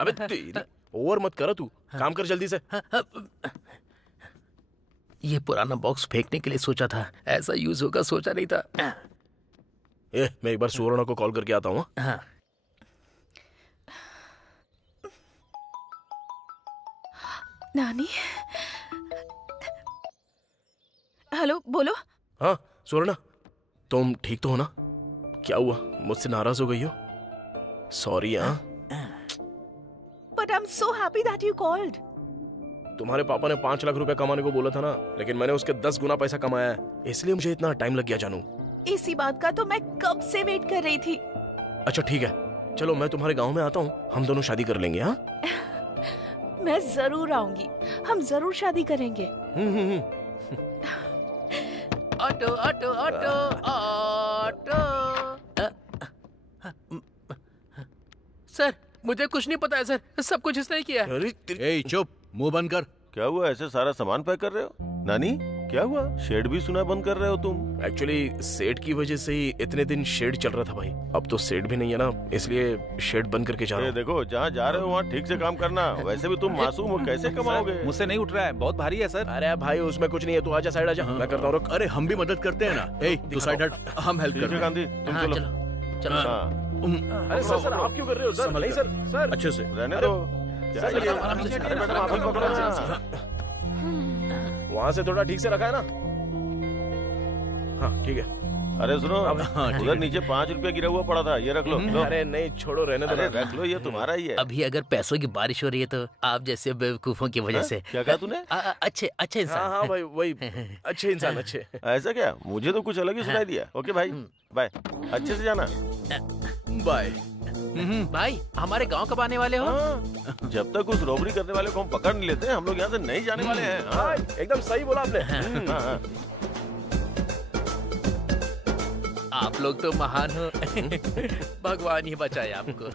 अबे तेरी ओवर मत कर तू, काम कर जल्दी से। ये पुराना बॉक्स फेंकने के लिए सोचा था, ऐसा यूज होगा सोचा नहीं था। मैं एक बार सुवर्ण को कॉल करके आता हूँ। हाँ। नानी, हेलो, बोलो। हाँ सुवर्ण, तुम ठीक तो हो ना? क्या हुआ, मुझसे नाराज हो गई हो? सॉरी। हाँ, but I am so happy that you called. तुम्हारे पापा ने 5 लाख रुपए कमाने को बोला था ना, लेकिन मैंने उसके 10 गुना पैसा कमाया है, इसलिए मुझे इतना टाइम लग गया जानू। इसी बात का तो मैं कब से वेट कर रही थी। अच्छा ठीक है, चलो मैं तुम्हारे गांव में आता हूँ, हम दोनों शादी कर लेंगे। हाँ मैं जरूर आऊंगी, हम जरूर शादी करेंगे। Auto auto auto auto. Sir मुझे कुछ नहीं पता है सर, सब कुछ इसने ही किया है। ए चुप, मुंह बंद कर। क्या हुआ, ऐसे सारा सामान पैक कर रहे हो? नानी क्या हुआ, शेड भी सुना बंद कर रहे हो तुम? एक्चुअली शेड की वजह से ही इतने दिन शेड चल रहा था भाई, अब तो शेड भी नहीं है ना, इसलिए शेड बंद करके जा रहा हूं। देखो जहाँ जा रहे हो वहाँ ठीक से काम करना, वैसे भी तुम मासूम हो, कैसे कमाओगे? मुझसे नहीं उठ रहा है, बहुत भारी है सर। अरे भाई उसमें कुछ नहीं है, तू आजा साइड आजा, मैं करता हूँ। अरे हम भी मदद करते हैं ना। ए तू साइड हट, हम हेल्प करते हैं। गांधी तुम चलो। अरे सर आप क्यों कर रहे हो सर? नहीं सर, अच्छे से रहने दो। वहाँ से थोड़ा ठीक से रखा है ना? हाँ ठीक है। अरे सुनो, उधर नीचे 5 रुपया गिरा हुआ पड़ा था, ये रख लो। अरे नहीं छोड़ो, रहने दो। रख लो, ये तुम्हारा ही है। अभी अगर पैसों की बारिश हो रही है तो आप जैसे बेवकूफों की वजह से। क्या कहा तूने? अच्छे इंसान। हाँ भाई वही अच्छे इंसान, अच्छे। ऐसा क्या, मुझे तो कुछ अलग ही सुनाई दिया। ओके भाई बाय, अच्छे से जाना। बाय। भाई हमारे गांव कब आने वाले हो? जब तक उस रॉबरी करने वाले को हम पकड़ नहीं लेते हम लोग यहाँ से नहीं जाने वाले हैं। एकदम सही बोला आपने। आप लोग तो महान हो। भगवान ही बचाए आपको।